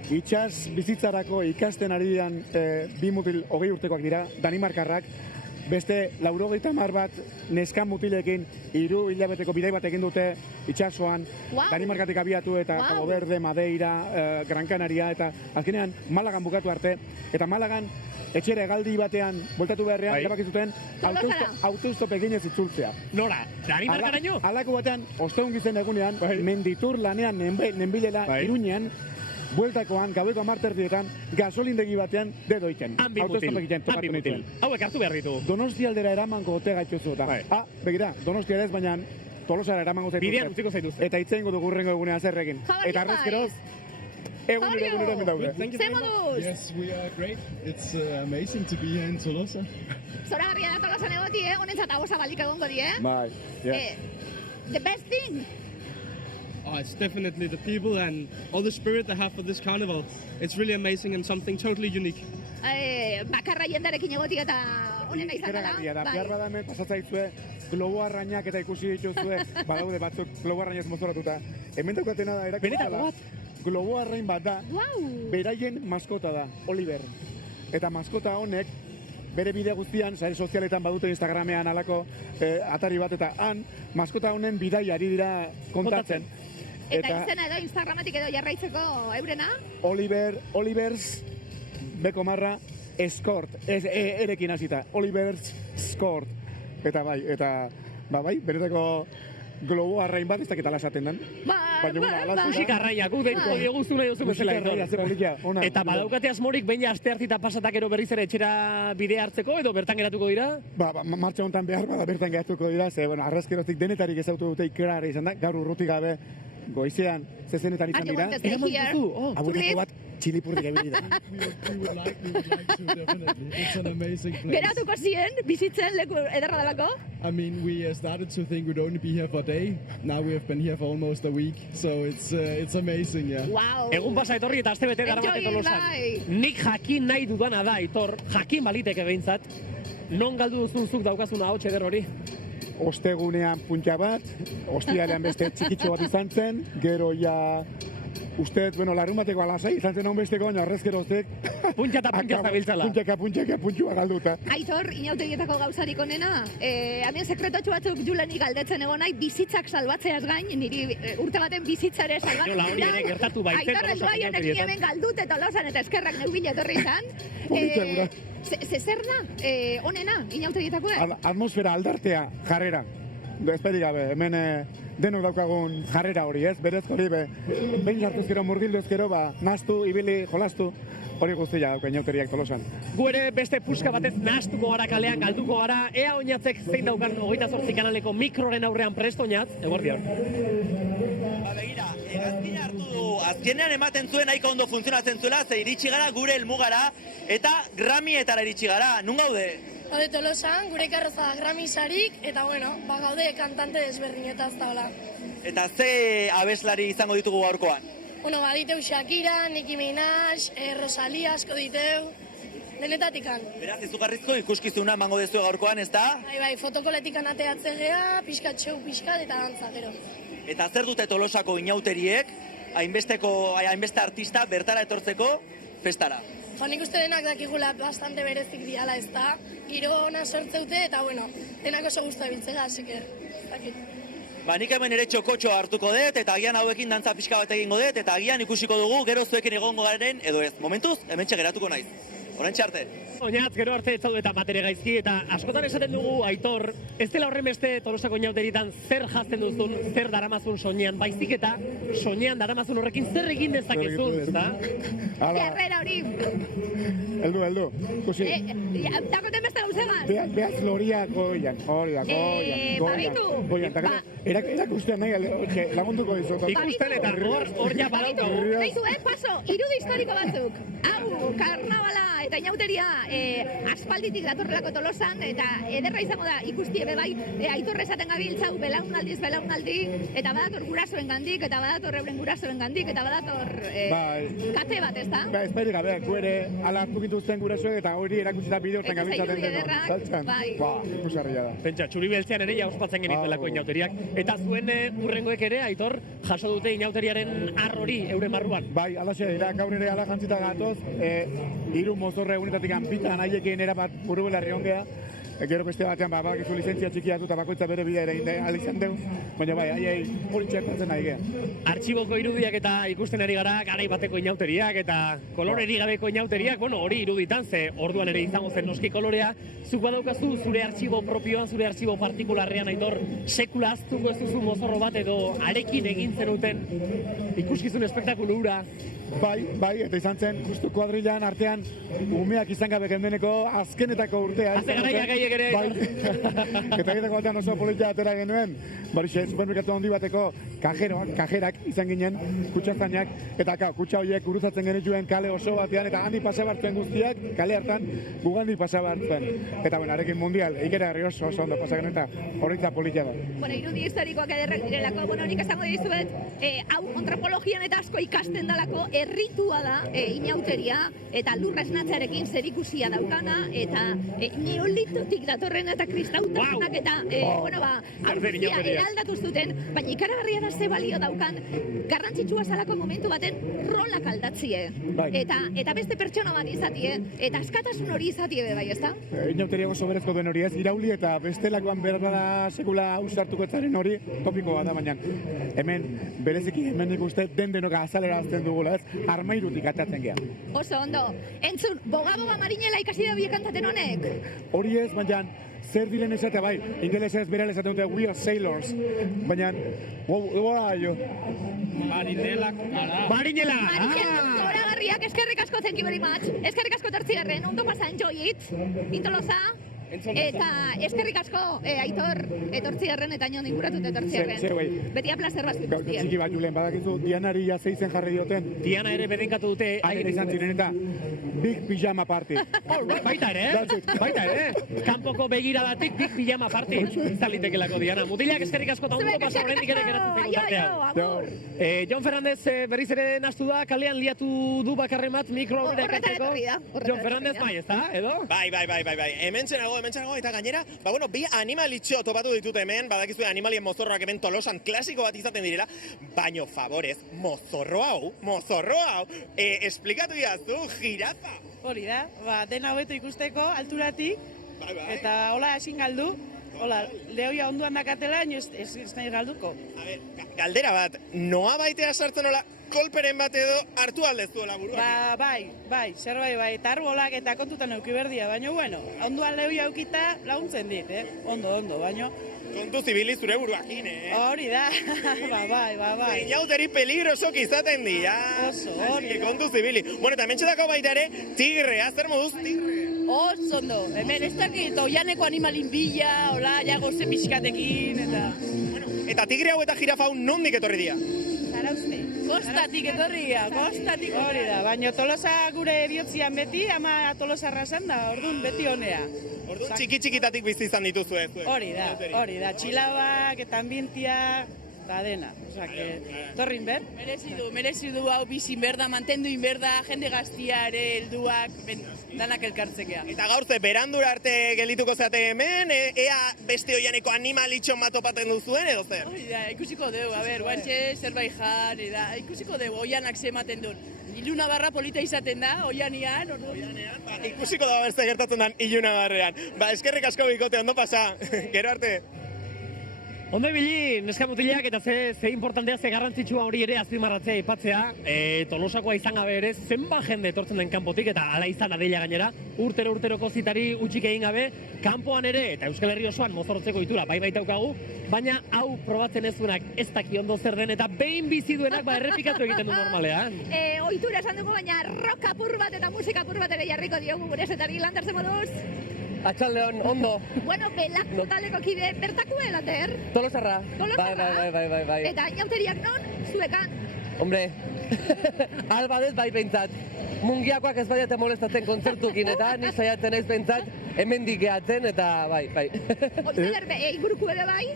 Itxas bizitzarako ikasten ari dian 2 mutil 20 urtekoak dira, Danimarkarrak, beste 90 bat neska mutilekin 3 hilabeteko bidai bat egin dute itxasoan, Danimarkatik abiatu eta Cabo Verde, Madeira, Gran Canaria, eta azkenean Malagan bukatu arte, eta Malagan etxera hegaldi batean voltatu beharrean, erabaki zuten autostop eginez itzultzea. Nora, Danimarkaraino? Halako batean, ostegun gizen egunean, menditur lanean nenbilela Iruñean, bueltakoan, gaueko 10:00 gasolindegi batean dedoiken. Ambimutil. Hauek hartu behar ditu. Donostia aldera eramango ote gaitxozu eta. Begira, Donostia ez, baina Tolosara eramango zaituzte. Bidean utziko zaituzte. Eta itzeingo dugu hurrengo egunean zerrekin. Eta arrezkeroz, egunero hemen daude. Ze moduz? Yes, we are great. It's amazing to be here in Tolosa. Zora garria da Tolosan egoti, honentzat agosa balik egongo di, Bai, The best thing? It's definitely the people and all the spirit they have for this carnival. It's really amazing and something totally unique. bakarra jendarekin egotik eta honena izan dela. Da, behar badamen pasatzaizue, globo arrainak eta ikusi dituzue, badaude batzuk globo arrainez mozoratuta. Hemen daukatena da, Benetako bat? Globo arrain bat da, beraien maskota da, Oliver. Eta maskota honek, bere bide guztian, sare sozialetan badute Instagramean alako atari bat, eta han, maskota honen bidai ari dira kontatzen. Eta izena edo Instagramatik edo jarraitzeko eurena? Olivers, beko marra, Escort, erekin hasita, Olivers Escort. Eta bai, beretako globo arrain bat, ez dakit ala esaten den. Musika arrainak, deituko dioguztu nahi duzu bezala. Eta badaukate asmorik behin aste hartita pasatakero berriz ere etxera bide hartzeko edo bertan geratuko dira? Martxa honetan behar bada bertan geratuko dira, ze, arrazkerotik denetarik ezautu dute ikerarri izan da, gaur urrutik gabe, goizean, zezenetan izan dira. Abuetako bat, txilipurrik ebili da. We would like to, definitely. It's an amazing place. Geratuko ziren, bizitzen leku ederra dalako? I mean, we started to think we'd only be here for a day. Now we have been here for almost a week, so it's amazing, yeah. Wow. Egun pasa etorri eta aste bete darabate Tolosan. Nik jakin nahi dudana da, Aitor, jakin baliteke behintzat, non galdu duzunzuk daukazuna ahots eder hori? Ostegunean puntxa bat, ostialean beste txikitxo bat izan zen, gero ja... Usted, larunbateko alasai, izan zen hon besteko, baina horrezkeroztek... Puntxa eta puntxa zabiltzala. Puntxaka puntxua galduta. Aitor, inauterietako gauzarik onena, hemen sekretotxo batzuk Juleni galdetzen egon nahi, bizitzak salbatzeaz gain, niri urte baten bizitzare salbatzen. Nola hori ere gertatu baiten. Aitor, ez bai honekin hemen galdut eta Tolosan eta eskerrak neubila etorri izan. Zer da, onena, inauterietakoa? Atmosfera aldartea, jarrera. Ezpedik gabe, hemen denok daukagun jarrera hori, ez? Berezko hori, behin sartuz gero, murgilduz gero, naztu, ibili, jolastu, hori guztia dauka inauteriak Tolosan. Gu ere beste puska batez nahastuko gara kalean, galduko gara, ea oinatzek zein daukan 28 kanaleko mikroren aurrean prest oinatz, eguerdi hor. Begira, hegazkina hartu du, azkenean ematen zuen nahiko ondo funtzionatzen zuela, ze iritsi gara gure helmugara eta Grammyetara iritsi gara, nun gaude? Gaude Tolosan, gure karroza Grammy sarik, eta gaude kantante desberdinetaz da hola. Eta ze abeslari izango ditugu gaurkoan? Baditeu Shakira, Nicki Minaj, Rosalia asko diteu, denetatikan. Beraz, izugarrizko ikuskizuna emango dezu gaurkoan, ez da? Bai, fotokoletikan ateatzen gea, pixkat show, pixkat eta dantza, gero. Eta zer dute Tolosako inauteriek, hainbeste artista bertara etortzeko festara? Nik uste denak dakigula bastante berezik diala, ez da? Giro ona sortzeute eta, denak oso guztua biltzega, así que, dakit. Nik hemen ere txokotxo hartuko dut, eta agian hauekin dantza pixka bat egingo dut, eta agian ikusiko dugu gero zuekin egongo garen, edo ez. Momentuz, hemen geratuko naiz. Horrentxe arte. Oinatz, gero arte ez zaude eta batere gaizki, eta askotan esaten dugu, Aitor, ez dela horren beste Tolosako inauteritan zer jazten duzun, zer daramazun soinean, baizik eta soinean daramazun horrekin zer egin dezakezun, ez da? Jarrera hori. Eldu, kusi. Dakoten beste gauzegan. Beaz loria goian, hori da, goian. Erakustean nahi, lagunduko dizut. Ikusten eta hor ja badauko. Baitu, paso, irudi historiko batzuk. Hau, karnabala eta inauteria aspalditik datorrelako Tolosan, eta ederra izango da ikusti ebe bai, Aitor esaten gabiltzau belaunaldi, eta badator gurasoen gandik, eta badator euren gurasoen gandik, eta badator kate bat, ez da? Esperi gabe, gu ere ala hartu gintuzten gurasoek, eta hori erakutsita bideo hortan gabiltzaten dena. Saltzan, ikusarria da. Pentsa, txuri beltzean ere ja ospatzen genituelako inauteriak. Eta zuen urrengoek ere, Aitor, jaso dute inauteriaren arrori euren barruan. Bai, alaxe, gaur ere ala jantzita gatoz, hiru mozorre egunetatik bitan haiekin erabat burubelarri ongea. Gero beste batean, badakizu lizentzia txikia dut, bakoitza bere bidea ere alizan deu, baina bai, haiei hori txertatzen nahi gea. Artxiboko irudiak eta ikusten ari gara, garai bateko inauteriak eta koloreri gabeko inauteriak, hori iruditan, ze orduan ere izango zen noski kolorea, zuk badaukazu zure artxibo propioan, zure artxibo partikularrean, Aitor, sekula aztuko ez duzu mozorro bat edo arekin egin zenuten ikuskizun espektakulu hura. Bai, eta izan zen, justu kuadrilan artean, umeak izan gabe gendeneko azkenetako urtea. Haze garaiak gaiek ere. Eta egiteko batean oso politia atera genuen, barixe, supermerkatu handi bateko kajerak izan ginen, kutsazainak, eta kutsa horiek guruzatzen genituen kale oso batean, eta handi pasa bartzen guztiak, kale hartan, gugandi pasa bartzen. Eta arekin mundial, ikera herri oso ondo pasa genuen, eta horretza politia da. Irudi historikoak ederrak direlako, nik esango dizuet, hau antropologian eta asko ikasten dalako, erritua da inauteria eta lurra esnatzearekin zerikusia daukana eta neolitotik datorrena eta kristautasunak eta aurkia eraldatu zuten, baina ikaragarria da ze balio daukan garrantzitsua zalako momentu baten rolak aldatzie. Eta beste pertsona bat izatie, eta askatasun hori izatie bai, ezta? Inauteria oso berezko den hori ez, irauli eta bestelakoan berbada sekula ausartuko etzaren hori topikoa da, baina hemen bereziki hemen ikuste den-denoka azalera azten dugula ez, armairutik atatzen geha. Oso ondo, entzun, boga-boga marinela ikasi da biek kantaten honek? Hori ez, baina zer diren esatea bai, ingelesez berela esaten dute we are sailors, baina Marinela, zoragarriak, eskerrik asko, thank you very much. Eskerrik asko Tortzigarren, ondo pasa, enjoy it, intolosa. Eta eskerrik asko, Aitor, Tortzigarren eta inon inguratut Tortzigarren. Beti aplazer bazkut guztiak. Txiki bat, Julen, badakizu, Dianari ja zeizen jarri dioten. Diana ere bedenkatu dute. Haien izan ziren eta Big Pijama Party. Baita ere, kanpoko begiradatik Big Pijama Party. Zalitekelako Diana. Mutilak eskerrik asko eta ondo pasa horrendik ere geratzen tartea. Jon Fernandez berriz ere nastu da, kalean liatu du bakarren bat mikro aurrera ekartzeko. Jon Fernandez bai, ez da, edo? Bai. Hemen txenago, eta gainera, bi animalitxo topatu ditut hemen, badakizue animalien mozorroak hemen Tolosan klasiko bat izaten direla, baino favorez, mozorro hau, esplikatu diazu, jirafa. Hori da, dena hobeto ikusteko, alturatik, eta hola esin galdu, hola, lehoia onduan dakatela, ez nahi galduko. Galdera bat, noa baitea sartzen hola, kolperen bat edo hartu aldezuela burua. Bai, zerbait bai, eta arbolak eta kontutan euki berdia, baina bueno, onduan lehoia eukita laguntzen dit, ondo, baina... Kontu zibili zure buruakin, Hori da, bai. Inauteri peligrosok izaten dira. Oso, hori da. Kontu zibili. Bueno, eta mentxetako baita ere, tigrea, zer moduz tigre? Oso ondo, hemen ez dakit, oianeko animalin bila, hola, jagoze pixkatekin, eta... Eta tigre hau eta jirafa hau nondik etorri dira? Zarauzte. Kostatik etorria, kostatik. Hori da, baina Tolosa gure bihotzian beti, ama Tolosa arrasan da, orduan beti honea. Orduan txiki-txikitatik bizi izan dituzu ez? Hori da, txilabak eta ambientia, eta dena. Osa, torrin ber. Merezi du hau bizin berda, mantendu inberda, jende gaztia ere, helduak, danak elkartzekea. Eta gaurze, berandura arte geldituko zeate hemen, ea beste oianeko animalitxon bat topaten duzuen edo zer? Hori da, ikusiko dugu, guantxe, zerbait jan, ikusiko dugu, oianak zematen duen. Iluna barra polita izaten da, oianean, ikusiko da berze gertatzen den iluna barrean. Eskerrik asko bikote, ondo pasa, gero arte. Ondo ibili, neska mutilak eta ze importantea, ze garrantzitsua hori ere azpimarratzea aipatzea, Tolosakoa izan gabe ere, zenba jende etortzen den kanpotik eta hala izan adila gainera, urteroko zitari utxik egin gabe, kanpoan ere eta Euskal Herri osoan mozorrotzeko itura bai baitaukagu, baina hau probatzen ez duenak ez daki ondo zer den eta behin bizi duenak errepikatu egiten du normalean. Ohitura esan dugu, baina rock apur bat eta musika apur bat ere jarriko diogu gure esetari lantarze moduz. Atxaldeon, ondo. Bueno, belako taleko kide, bertakue later? Tolosarra. Bai. Eta inauteriak non, zuekan? Hombre, albadez bai behintzat. Mungiakoak ez badiate molestatzen kontzertukin eta ni saiatzen ez behintzat hemendik gehatzen eta bai. Oizer, inguruko ere bai,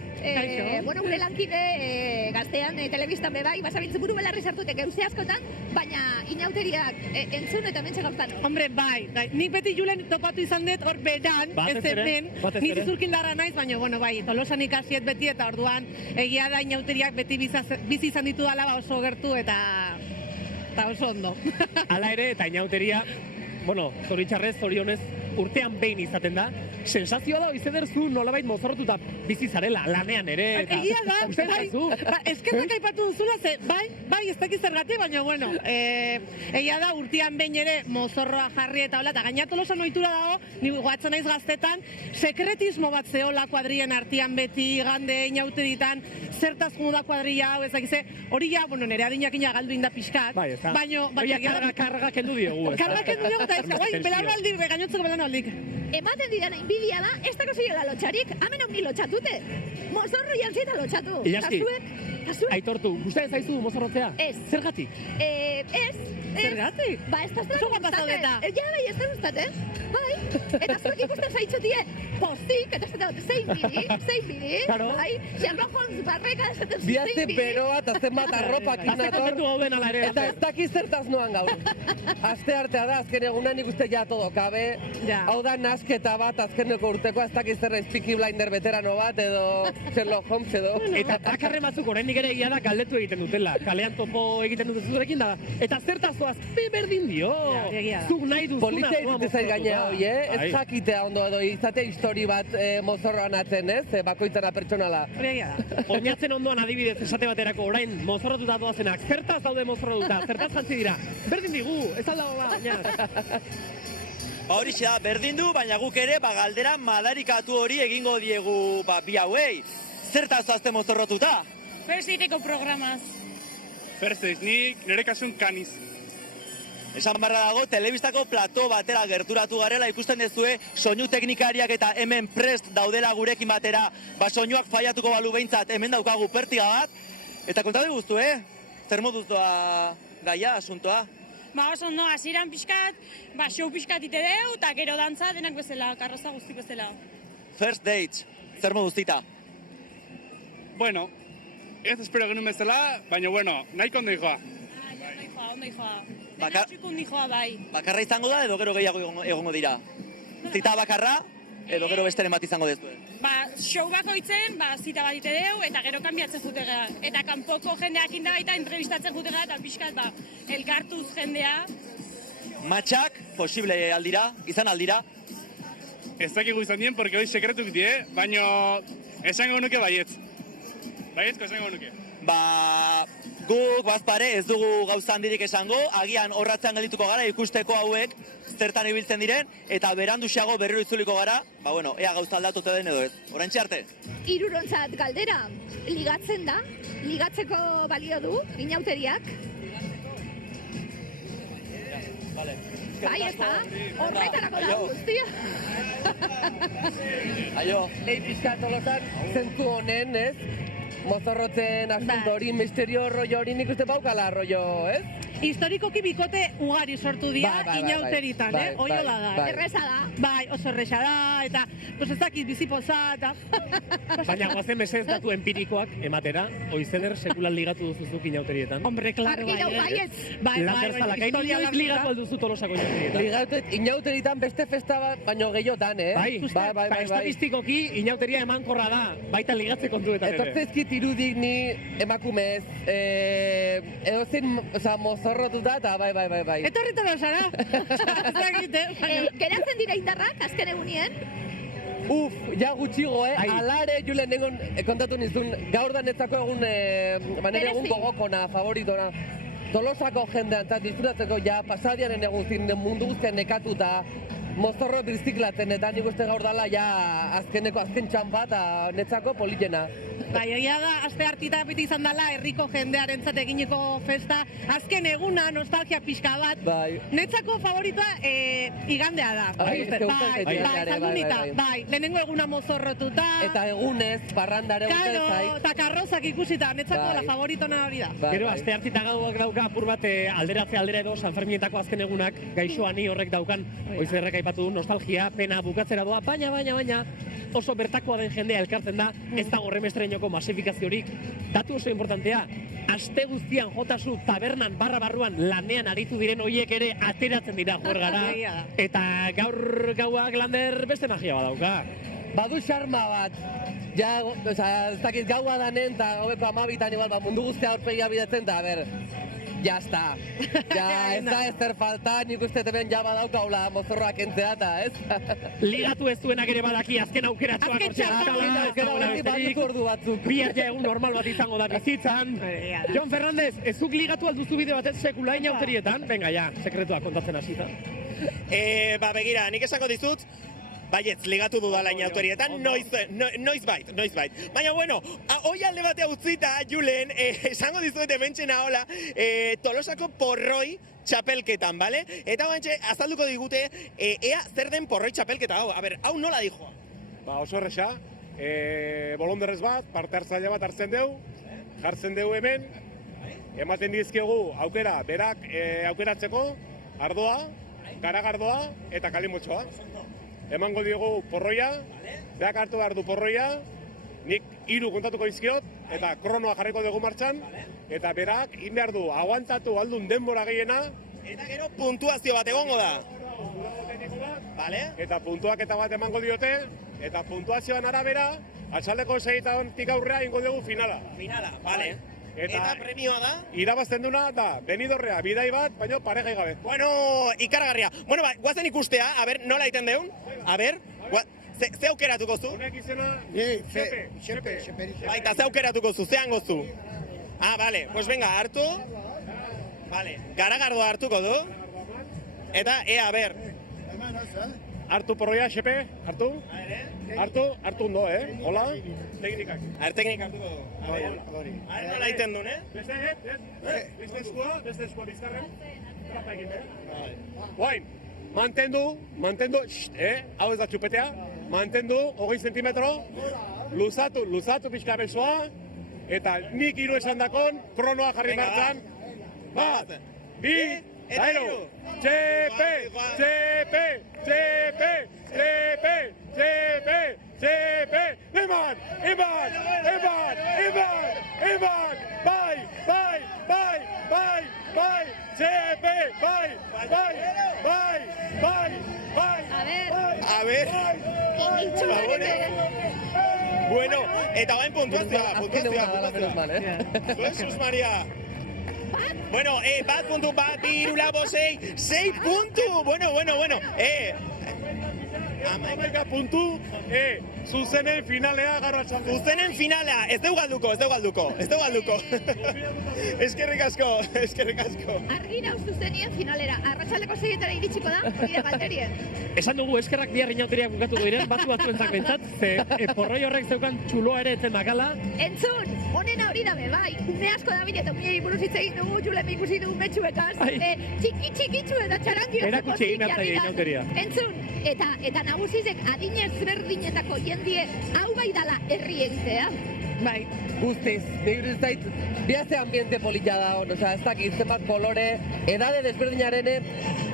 bueno, gure lankide gaztean, telebistan be bai, basabiltzu buru belarri sartutek euze askotan, baina inauteriak entzun eta mentxe gauztan. Hombre, bai, nik beti Julen topatu izan dut hor beran, ez hemen, ni zizurkin darra naiz, baina, bueno, bai, Tolosan ikasiet beti eta orduan egia da inauteriak beti bizi izan ditu dala oso gertu eta oso ondo. Hala ere, eta inauteria, bueno, zoritxarrez, zorionez, urtean behin izaten da, sensazioa da izederzu nolabait mozorrotuta bizi zarela, lanean ere. Egia da, eskerrak aipatu duzula, bai, ez dakiz zergatik, baina, bueno, egia da, urtean behin ere mozorroa jarri eta hola, eta gaina Tolosan ohitura dago, ni guatzen naiz gaztetan, sekretismo bat zehola kuadrien artean beti, gande, inaute ditan, zertaz da kuadria hau, ez dakize, hori ja, bueno, nire adinakina galdu inda pixkat, baina... Karga kendu diogu. Karga kendu diogu, eta ez, guai, belarbaldi, gainotzeko belarbaldik. ematen diren inbidia da, ez dako zirela lotxarik, hemen honi lotxatute. Mozorro jantzita lotxatu. Ilaski, aitortu, gustatzen zaizu mozorrotzea? Ez. Zergatik? Ez. Zergatik? Ba, ez da Oso guapa zaudeta. Ja, bai, ez da gustatzen. Bai, eta zuek ikusten zaitzutie, pozik, eta zein bidi, Claro. bai, Sherlock Holmes barreka esaten zein Biazte bidi. beroa eta zenbat arropak inator. gauden ala ere. Eta ez dakiz zertaz noan gaur. Aste artea da, azken egunan ikuste ja todo kabe. Hau da nasketa bat azkeneko urteko, ez dakiz zer Peaky Blinder veterano bat, edo Sherlock Holmes edo. Eta bakarre batzuk oraindik ere egia da galdetu egiten dutela. Kalean topo egiten dute zurekin da. Eta zertazoaz, berdin dio. Zuk nahi duzuna. Polita iruditzen zait gainea hoi, Ez Bai. jakitea ondo edo izate histori bat mozorroan atzen, ez? Bakoitzana pertsonala. Oinatzen ondoan adibidez esate baterako orain mozorrotuta doazenak. Zertaz daude mozorrotuta, zertaz jantzi dira. Berdin digu, ez aldago ba, oinaz. Ba hori da, berdin du, baina guk ere galdera madarikatu hori egingo diegu bi hauei. Zertaz zoazte mozorrotuta? First Dateeko programaz. First Date, nik nire kasun kaniz. Esan barra dago, telebistako plato batera gerturatu garela ikusten dezue soinu teknikariak eta hemen prest daudela gurekin batera, soinuak faiatuko balu behintzat hemen daukagu pertiga bat. Eta kontatu guztu, Zer moduz doa gaia, asuntoa? Oso ondo, hasieran pixkat, show pixkat ite deu, eta gero dantza denak bezala, karroza guztik bezala. First Dates, zer moduz dita? Bueno, ez espero genuen bezala, baina nahiko ondo joa. Ondo joa. Bakar- Txikun joa bai. Bakarra izango da edo gero gehiago egongo dira? Zita bakarra edo gero besteren bat izango dezue? Show bakoitzen, zita bat ite deu, eta gero kanbiatzen jute gara. Eta kanpoko jendeak inda baita entrevistatzen jute gara, eta pixkat, elkartuz jendea. Matxak, posible aldira, izan aldira? Ez dakigu izan dien, porque hori sekretuk die, baina esango nuke baietz. Baiezko esango nuke. Guk bazpare ez dugu gauza handirik esango, agian horratzean geldituko gara ikusteko hauek zertan ibiltzen diren, eta beranduxeago berriro itzuliko gara, ea gauza aldatute den edo ez. Oraintxe arte? Hirurontzat galdera, ligatzen da, ligatzeko balio du, inauteriak. Bai, ez da, horretarako da guztia. Aio. Pixka Tolosan, zentu honen, ez? Mozorrotzen asunto hori, misterio rollo hori nik uste baukala rollo, ez? Historikoki bikote ugari sortu dira inauteritan, Oiola da. Erreza da. Bai, oso erreza da, eta ez dakit bizipoza, eta... Baina guazen mesez datu empirikoak ematera, oizeder sekulan ligatu duzuzuk inauterietan. Hombre, klaro, Landerzala, inoiz ligatu alduzu Tolosako inauterietan. Ligatu inauteritan beste festa bat, baino gehiotan, Bai, estadistikoki inauteria emankorra da, baita ligatze kontuetan ere. Etortzezkit irudik ni emakumez, edozein, mozorrotuta eta bai. Etorri Tolosara. Geratzen dira indarrak, azken egunien? Ja gutxigo, alare julen nengon kontatu nizun, gaur da netzako egun, egun gogokona, favoritona. Tolosako jendean, eta disfrutatzeko ja pasadiaren egun zin mundu guztian nekatuta, mozorro birziklatzen, eta nik uste gaur dala ja azken txampa eta netzako politena. Bai, egia da, aste hartita beti izan dela herriko jendearentzat eginiko festa, azken eguna, nostalgia pixka bat. Netzako favoritoa igandea da. Bai, lehenengo eguna mozorrotuta. Eta egunez, parrandare urte zai. Eta karrozak ikusita, netzako la favoritona hori da. Gero, aste hartita gauak dauka apur bat alderatze aldera edo San Ferminetako azken egunak, gaixoani horrek daukan, oizerrek aipatu du, nostalgia, pena bukatzera doa, baina, oso bertakoa den jendea elkartzen da, ez da horremestrenoko masifikaziorik. Datu oso importantea, aste guztian jotazu tabernan barruan lanean aritu diren hoiek ere ateratzen dira juergara. Eta gaur gauak Lander beste magia badauka. Badu xarma bat. Ja, ez dakit gaua danen eta hobeko 12 igual, mundu guztia aurpegia bidetzen da, ja está. Ja, ez da ez zer falta, nik uste hemen ja badaukaula mozorroak entzea eta, ez? Ligatu ez duenak ere badaki azken aukeratxoak ordu batzuk. Bihar ja egun normal bat izango da bizitzan. Jon Fernandez, ezuk ligatu alduzu bide batez sekula inauterietan? Venga, ja, sekretua kontatzen hasita. Begira, nik esango dizut, baietz, ligatu dudala inauterietan, noizbait. Baina, bueno, hoi alde batea utzita, Julen, esango dizuet hementxena hola, Tolosako porroi txapelketan, bale? Eta bantxe, azalduko digute, ea zer den porroi txapelketa hau. A ber, hau nola dijoa? Ba, oso erresa, bolonderrez bat, parte hartzaile bat hartzen dugu, jartzen dugu hemen, ematen dizkegu aukera, berak aukeratzeko, ardoa, garagardoa eta kalimotxoa. Emango diogu porroia, berak hartu behar du porroia, nik 3 kontatuko izkiot, eta kronoa jarriko dugu martxan, eta berak in behar du, aguantatu aldun denbora gehiena. Eta gero puntuazio bat egongo da. Vale. Eta puntuaketa bat emango diote, eta puntuazioan arabera, atxaldeko 6 aurrera ingo dugu finala. Finala, vale. Eta premioa da? Irabazten duna da, benidorrea, bidai bat, baina paregai gabe. Bueno, ikaragarria. Bueno, guazen ikustea, a ber, nola egiten deun? A ber, ze aukeratuko zu? Honek izena, Xepe. Baita, ze aukeratuko zu, zean gozu? Ah, vale, pues venga, hartu. Vale, garagardoa hartuko du. Eta, a ber. Hartu porroia, Xepe, hartu. Hartu ondo, Hola, teknikak. Teknikak hartuko du. A ber, nola egiten duen, Beste eskua bizkarren. Trapa egin, Guain, mantendu, hau ez da txupetea, mantendu, 20 zentimetro, luzatu pixka besoa, eta nik 3 esan dakon, kronoa jarri martzan, 1, 2, eta 3, Txepe, eman, bai, Txepe, bai. A ver. Bueno, eta bain puntuazioa. Jesus Maria. Bueno, bat puntu, bat, 2, 6 puntu. Bueno. Amaika puntu, zuzenen finalea garratxan. Zuzenen finala, ez deu galduko. Eskerrik asko. Argi nauz zuzenien finalera, arratsaleko 6etara iritsiko da, hori da galderien. Esan dugu eskerrak bihar inauteriak bukatu diren, batzuentzak bentsat, ze porroi horrek zeukan txuloa ere etzen dakala. Entzun, honena hori dabe, bai, ume asko da bine, eta ume buruz hitz egin dugu, Julen ikusi dugu metxuekaz, txikitxu eta txarangio. Erakutsi egin hartzaile inauteria. Entzun, eta nagusizek adinez berdinetako jendie hau bai dala herri egitea. Bai, guztiz, begiruz zait, bihaze ambiente polita da hon, ez dakit, zenbat kolore, edade desberdinarene,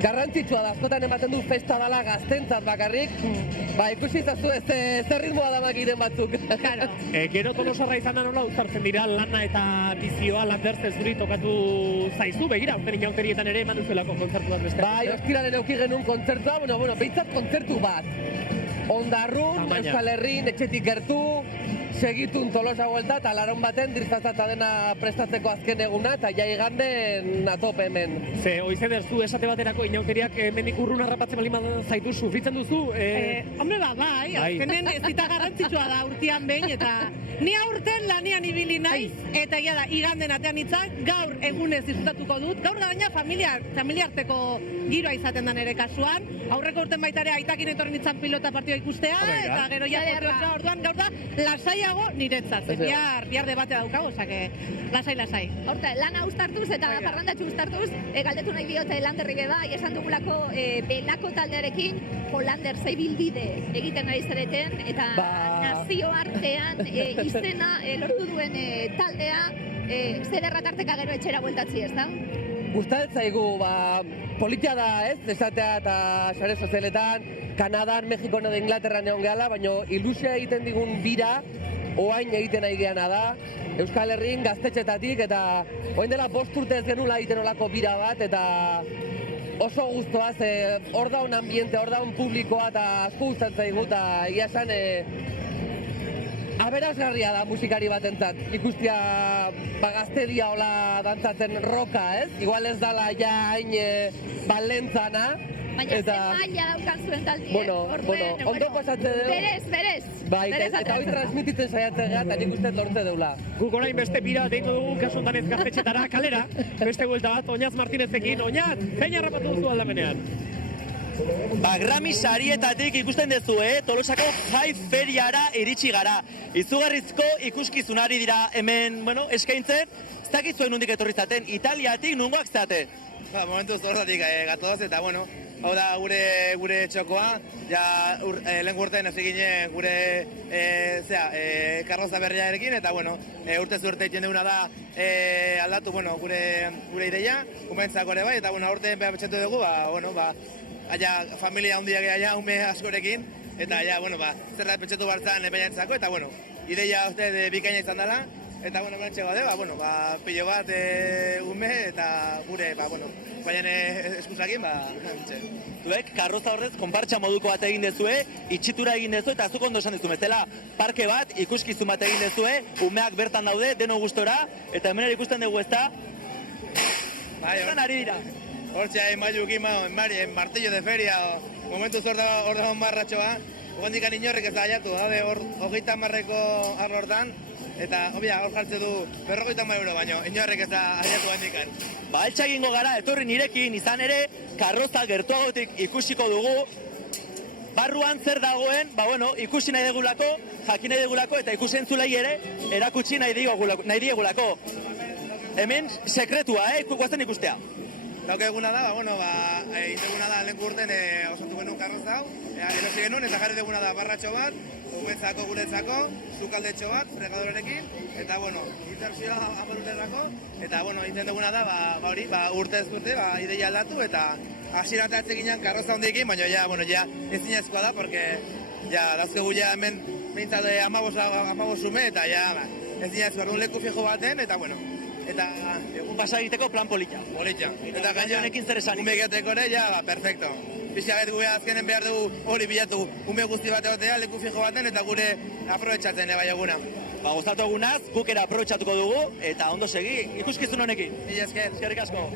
garrantzitsua da, askotan ematen du festa dala gaztentzat bakarrik, ba, ikusi zazu ez ritmoa da makiren batzuk. Gero Tolosarra izan da nola uztartzen dira lana eta bizioa landertze zuri tokatu zaizu, begira, urten inauterietan ere eman duzuelako kontzertu bat beste. Bai, ostiraren euki genuen kontzertua, bueno, behintzat kontzertu bat. Ondarrun, Euskal Herrin, etxetik gertu, segitun Tolosa vuelta, eta laron baten dirzazata dena prestatzeko azken eguna, eta ja iganden atope hemen. Ze, oize derzu esate baterako inauteriak mendik urrun harrapatzen bali zaitu sufritzen duzu? Hombre, bai, azkenen ez dita garrantzitsua da urtean behin, eta ni aurten lanian ibili naiz, eta ja da, iganden atean itzak, gaur egunez disfrutatuko dut, gaur da baina familiarteko giroa izaten da nere kasuan, aurreko urten baita ere aitakin etorri nintzen pilota partioa ikustea, eta gero ja orduan gaur da, lasaiago niretzat, bihar debatea daukago, osake, lasai. Horta, lana uztartuz eta parrandatxu uztartuz, galdetu nahi diote Landerri beba, esan dugulako belako taldearekin, Lander zeibilbide egiten ari zareten, eta nazioartean izena lortu duen taldea, zederra tarteka gero etxera bueltatzi, ez da? Gustatzen zaigu, politia da, ez? Esatea eta sare sozialetan, Kanadan, Mexikon edo Inglaterran egon gehala, baina ilusia egiten digun bira, oain egiten nahi geana da, Euskal Herrin gaztetxetatik, eta oain dela 5 urte ez genula egiten olako bira bat, eta oso guztua, hor daun ambiente, hor daun publikoa, eta asko gustatzen zaigu, eta egia esan, aberasgarria da musikari batentzat, ikustia gaztedia hola dantzatzen roka, ez? Igual ez dala ja hain balentzana. Baina ze maila daukan zuen taldi, Bueno, ondo pasatzen dugu. Berez. Bai, eta hori transmititzen saiatzen gara, eta nik uste lortze deula. Guk orain beste bira deingo dugu kasu hontan ez gaztetxetara, kalera, beste buelta bat, Oñaz Martinezekin. Oñaz, zein harrapatu duzu aldamenean? Grammy sarietatik ikusten duzu, Tolosako Jai Feriara iritsi gara. Izugarrizko ikuskizunari dira hemen, eskaintzen, ez dakit zuen nondik etorri zaten, Italiatik nungoak zate? Momentuz horretatik gatoz eta, hau da gure txokoa, lehen urtean hasi ginen gure karroza berriarekin, eta urtez urte egiten duguna da aldatu gure ideia, umentzako ere bai, eta urtean behar betxetu dugu, familia handiak ega ume askorekin, eta zerrat betxetu bartzan epeinatzako, eta ideia bikaina izan dela, eta bentxe gode, pilo bat ume, eta gure, baina eskusakin, Zuek, karroza horrez, konpartxa moduko bat egin dezue, itxitura egin dezu, eta zuk ondo esan dizu, bezala, parke bat, ikuskizun bat egin dezue, umeak bertan daude, deno gustora, eta hemen ikusten dugu ezta. Zan ari dira. Hortxe, mailukin, martillo de feria, momentuz hor da marratxoa, ogandik inorrek ez da aiatu, hor 30 arlo hortan, eta hor jartze du 50 euro, baina inorrek ez da aiatu handikan. Altxa egingo gara, etorri nirekin, izan ere, karroza gertuagotik ikusiko dugu, barruan zer dagoen, ikusi nahi degulako, jakin nahi degulako, eta ikusi entzulei ere, erakutsi nahi diegulako. Hemen sekretua, guazen ikustea. Dauke eguna da, eguna da lehen urten osatu genuen karroza hau, erosi genuen eta jarri duguna da barratxo bat, umetzako guretzako, sukaldetxo bat, fregadorekin, eta intersioa 10 urterako, eta egiten duguna da, urtez urte, ideia aldatu, eta hasiratatze ginen karroza hondiekin, baina ez zinezkoa da, porque dazkegu hemen behintzat 15 ume, eta ez zinezkoa leku fijo baten, eta egun pasa egiteko plan polita. Eta gaina honekin zer esan. Ume egiateko ere, perfecto. Pixka bet gure azkenen behar dugu hori bilatu ume guzti bat egotea, leku fijo baten, eta gure aprobetxatzen bai eguna. Gustatu egunaz, guk ere aprobetxatuko dugu, eta ondo segi, ikuskizun honekin. Eskerrik asko.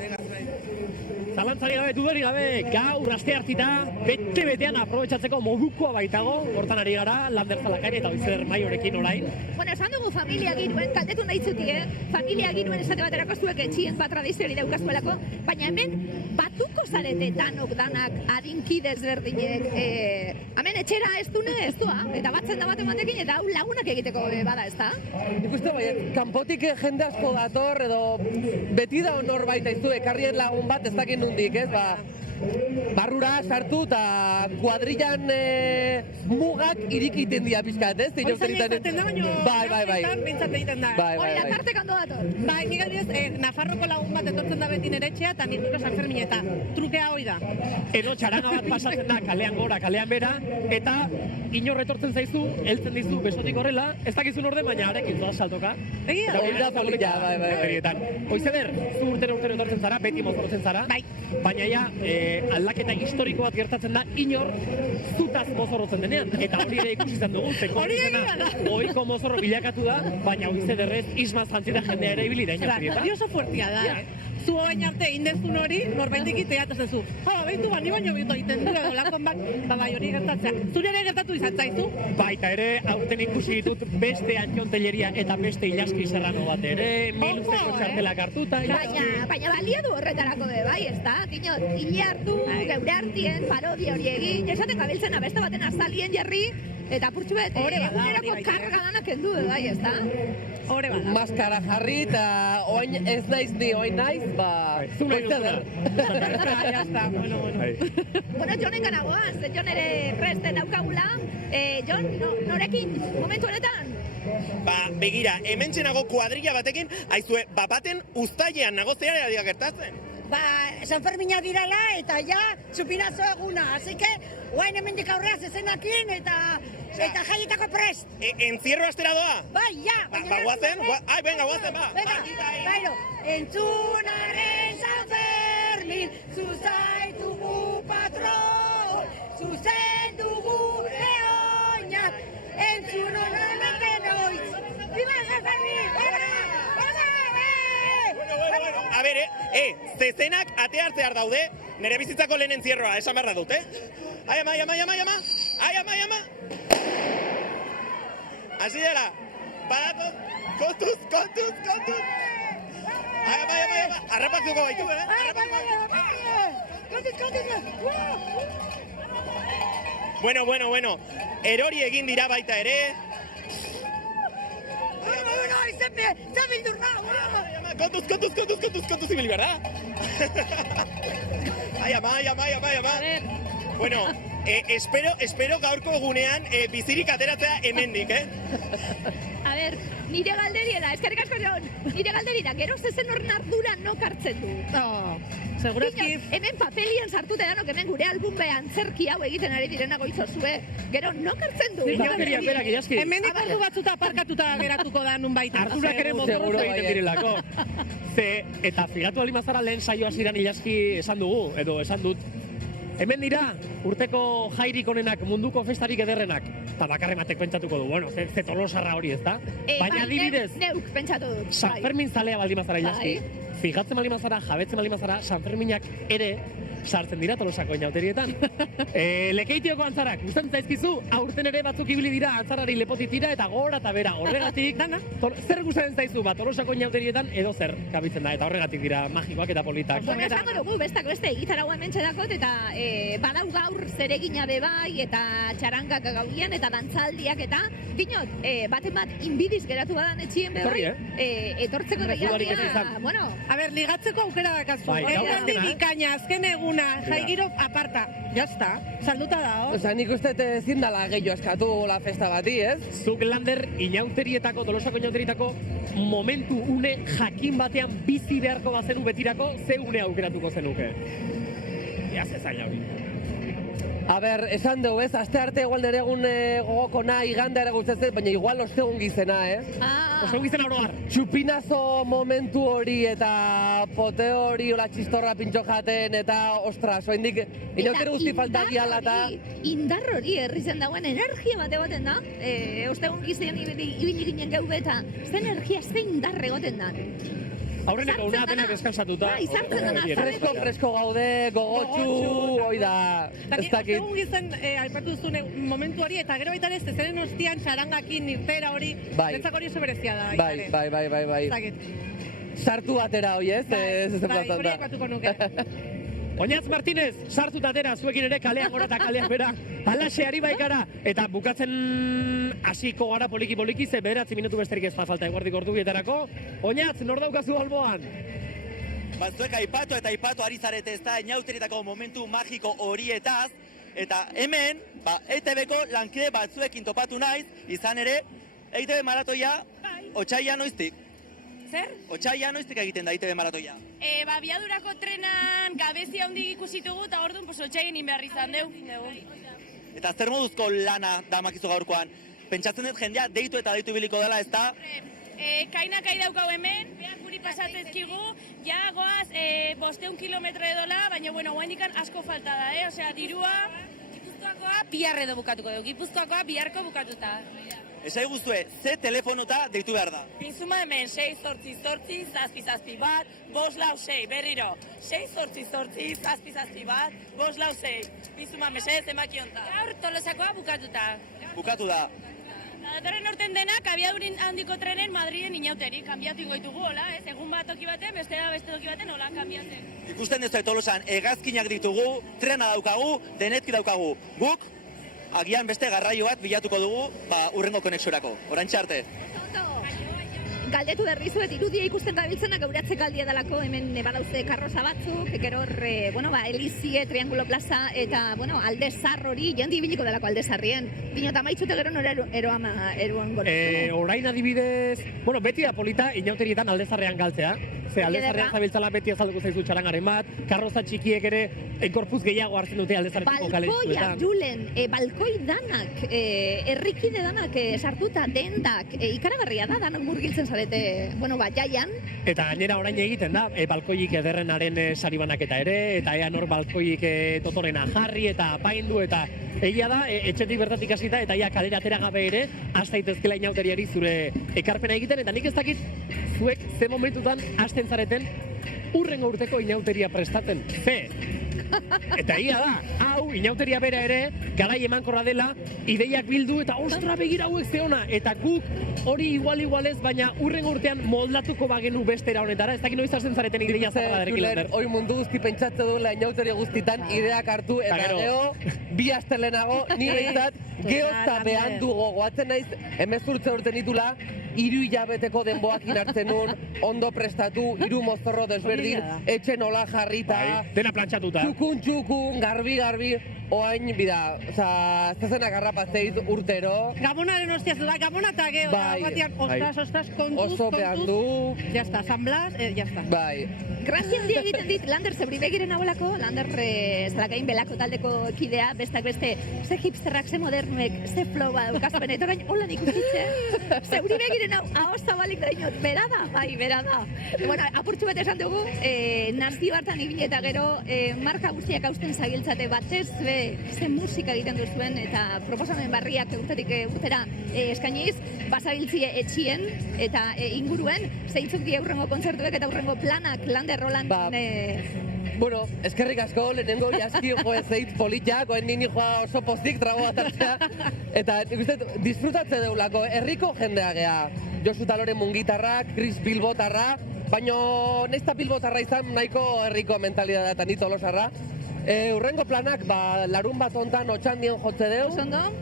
Zalantzari gabe, dudari gabe, gaur aste hartita, bete-betean aprobetxatzeko modukoa baitago, hortan ari gara, Lander Zalakari eta Oizer Maiorekin orain. Esan dugu familia giruen, kaldetu nahi zuti, familia giruen esate baterako zuek etxien bat tradiziori daukazkoelako, baina hemen batuko zarete danak adinki desberdinek, hemen etxera ez dune ez doa, eta batzen da batematekin, eta hau lagunak egiteko bada, ez da? Ikuste bai, kanpotik jende asko dator, edo beti da honor baita izu, ekarrien lagun bat ez dakin nundik, ez, barrura sartu eta kuadrillan mugak irikiten dira pixkat, ez? Hoizaino izaten da, baina bintzat egiten da. Hori, latartek ondo dator. Bai, nik adibidez, Nafarroko lagun bat etortzen da beti nire etxea, eta nik San Fermin eta trukea hoi da. Edo txaranga bat pasatzen da, kalean gora, kalean bera, eta inor etortzen zaizu, heltzen dizu besotik horrela, ez dakizun orde, baina arekin zoaz saltoka. Egia, hori da polita, bai. Hoizeder, zu urtero etortzen zara, beti mozorrotzen zara, baina ja, aldaketa historiko bat gertatzen da, inor zutaz mozorrotzen denean. Eta hori ere ikusi izan dugu, zeko ohiko mozorro bilakatu da, baina Hoizederrez ismaz jantzita jendea ere ibili da inauterietan. Hori oso fuertia da, zu hain arte indezun hori, norbaitik iteatazen zu. Behitu ni baino bitu egiten du, edo lakon bat, bai hori gertatzea. Zure ere gertatu izan zaizu? Baita ere, aurten ikusi ditut beste Antxon Telleria eta beste Ilaski Serrano bat ere, miluzeko txartelak hartuta. Baina balia du horretarako bai, ez da? Hile hartu, geure hartien, parodia hori egin, esaten gabiltzen beste baten azalien jarri, eta purtsu bet, egunerako karga lanak endu bai, ez da? Hore bada. Maskara jarri eta oain ez naiz ni, oain naiz, Hoizeder. Bueno, Jonen gana goaz, Jon ere presten daukagula. Jon, norekin, momentu honetan? Begira, hemen txenago kuadrilla batekin, aizue, baten uztailean nagozeara diga gertatzen. San Fermina dirala eta ja, supinazo eguna, así que, guain hemendik aurrea zezenakin eta jaietako prest. Encierro astera doa? Bai, ja. Guazen? Venga, guazen, Bairo, entzunaren San Fermin, zuzaitugu patron, zuzendugu leoinak, entzun honanak enoitz. Viva San Fermin! A ver, zezenak ate hartzear daude, nire bizitzako lehen entzierroa, esan behar dut, Ai, ama! Asi dela, badatot, kontuz! Ai, ama! Arrapatzuko baitu, Bueno, erori egin dira baita ere. Kontuz ibili, ¿verdad? Ai, ama. Bueno, espero gaurko egunean bizirik ateratzea hemendik, A ber, nire galderi da, eskerrik asko Jon, nire galderi da, gero zezen horren ardura nok hartzen du. Segurazki. Hemen papelian sartuta danok hemen gure albumbean zerki hau egiten ari direnago itzozue, gero nok hartzen du. Inauteriak berak, Ilaski. Hemendik ordu batzuta aparkatuta geratuko da nun baita. Ardurak ere motorrotu egiten direlako. Eta figatu alimazara lehen saio hasieran Ilaski esan dugu, edo esan dut. Hemen dira, urteko jairik onenak, munduko festarik ederrenak. Eta bakarren batek pentsatuko du, bueno, ze tolosarra hori, ezta? Baina adibidez, neuk pentsatu dut. San Fermin zalea baldimazara Ilaski. Fijatzen baldimazara, jabetzen baldimazara, San Ferminak ere sartzen dira Tolosako inauterietan. Lekeitioko antzarak, gustatzen zaizkizu, aurten ere batzuk ibili dira antzarari lepotitira eta gora eta bera. Horregatik, zer gustatzen zaizu bat Tolosako inauterietan edo zer kabitzen da, eta horregatik dira magikoak eta politak. Bueno, esango dugu, bestak beste, gitarra hemen txedakot, eta badau gaur zeregina bebai, eta txarangak gaudian, eta dantzaldiak, eta dinot, baten bat inbidiz geratu badan etxien bebai, etortzeko deialdia, bueno. A ber, ligatzeko aukera dakazu. Erdi bikaina, azken eguna, jaigiro aparta. Jazta, salduta da, Osa, nik uste ezin dala gehiago eskatu la festa bati, ez? Zuk Lander inauterietako, Tolosako inauterietako momentu une jakin batean bizi beharko bazenu betirako, ze une aukeratuko zenuke? Ia zezaila hori. A ber, esan dugu, ez? Aste arte igual nire egun gogoko nahi, iganda ere guztetzen, baina igual ostegun gizena, Ostegun gizena oroar. Txupinazo momentu hori eta poteo hori, hola txistorra pintxo jaten, eta ostras, oindik inautere guzti faltagiala eta... Indar hori herrizen dagoen energia bate baten da, ostegun gizen ibili ginen gaude eta ze energia, ze indar egoten da. Aurreneko una denak deskansatuta. Fresko gaude, gogotxu, hoi da, ez dakit. Egun gizen, aipatu duzune momentu hori, eta gero baita ere, zezenen ostian txarangakin irtera hori, netzak hori oso berezia da. Bai. Sartu atera hoi, ez? Bai, hori aipatuko nuke. Oñatz Martínez, sartuta atera, zuekin ere kalean gora eta kalean bera, alaxe ari baikara, eta bukatzen hasiko gara poliki-poliki, ze 9 minutu besterik ez falta eguerdik ordubietarako. Oñatz, nor daukazu alboan? Zuek aipatu eta aipatu ari zarete ez da inauterietako momentu magiko horietaz, eta hemen, ETB-ko lankide batzuekin topatu naiz, izan ere, ETB maratoia, otsaila noiztik. Zer? Otsaila noiztik egiten da ETB maratoia. Biadurako trenan gabezia hondik ikusitugu eta orduan otsaien inbehar izan deu. Eta zer moduzko lana da makizu gaurkoan? Pentsatzen dut jendea deitu eta deitu biliko dela, ez da? Kainakai daukau hemen, behar guri pasatzezkigu, ja goaz 500 kilometro edola, baina bueno, guaindikan asko falta da, osea, dirua, Gipuzkoakoa bihar edo bukatuko dugu, Gipuzkoakoa biharko bukatuta. Esai guztue, ze telefonota deitu behar da? Bizuma hemen 688 zazpi bat, 546, berriro. 688 zazpi bat, 546. Bizuma mesedez emakionta. Gaur Tolosakoa bukatuta. Bukatu da. Datorren urten denak, abiadurin handiko trenen Madriden inauteri, kanbiatu ingoitugu, hola, ez? Egun bat toki baten, beste toki baten, hola, kanbiatzen. Ikusten dezu Tolosan, hegazkinak ditugu, trena daukagu, denetki daukagu. Guk, agian beste garraio bat bilatuko dugu, urrengo konexiorako. Oraintxe arte. Galdetu berrizuet, irudia ikusten gabiltzenak gauratze kaldia dalako, hemen badauze karroza batzuk, ekero Elizie, Triangulo Plaza, eta, alde zar hori, jandi ibiliko dalako alde zarrien. Dino, eta maitzute gero nora eruan goratu. Orain adibidez, beti da polita inauterietan alde zarrean galtzea. Ze alde zarrean zabiltzala beti azalduko zaizu txarangaren bat, karroza txikiek ere enkorpuz gehiago hartzen dute alde zarretiko kale dizuetan. Balkoia, Julen, balkoi danak, errikide danak sartuta, dendak, ikaragarria da, danak murgiltzen zarete, jaian. Eta gainera orain egiten da, balkoik ederrenaren sari banaketa ere, eta ea nor balkoik totorena jarri eta apaindu, eta egia da, etxetik bertatik hasita, eta ia kalera atera gabe ere, hasta daitezkela inauteriari zure ekarpena egiten, eta nik ez dakit, zuek ze momentutan hasten zareten urrengo urteko inauteria prestatzen. Ze! Eta ia da, hau, inauteria bera ere, garai emankorra dela, ideiak bildu eta ostra begira hauek zeona. Eta guk hori igual ez, baina urren urtean moldatuko bagenu bestera honetara. Ez dakit noiz hasten zareten ideia zaparadarekin, Lander. Hori mundu guzti pentsatze duela inauteria guztitan ideak hartu, eta gero, bi aste lehenago, ni behintzat, geozta behan du gogoatzen naiz, 18 urte ditula, 3 hilabeteko denboakin hartzen nun, ondo prestatu, 3 mozorro desberdin, etxe nola jarrita, dena plantxatuta. Txukun, garbi, oain, bida, zezenak harrapazteiz urtero. Gabonaren hostiaz du, Gabona eta geho, batian, ostras, kontuz, oso behan du. Jazta, San Blas, jazta. Bai. Grazia handia egiten dit, Lander, zeuri begiren hauelako, Lander, zelakain belako taldeko kidea, bestak beste, ze hipsterrak, ze modernuek, ze flow daukazpen, eta orain holan ikusitzen, zeuri begiren hau zabalik da inot, berada, bai, berada. Bueno, apurtxu bat esan dugu, nazio hartan ibili eta gero, marka guztiak hausten zabiltzate batez, ze musika egiten duzuen, eta proposamen barriak urtetik urtera eskainiz, basabiltzie etxien, eta inguruen, zeintzuk die aurrengo kontzertuek eta aurrengo planak, Lander Roland. Bueno, eskerrik asko, lehenengo jaski ezeit politak, oen nini joa oso pozik trago bat hartzea. Eta disfrutatze deulako, herriko jendea gea. Josu Talore mungitarrak, Chris Bilbotarra, baina nesta Bilbotarra izan nahiko herriko mentalidadea eta ni Tolosarra. Urrengo planak, larun bat ontan otxandien jotze deu.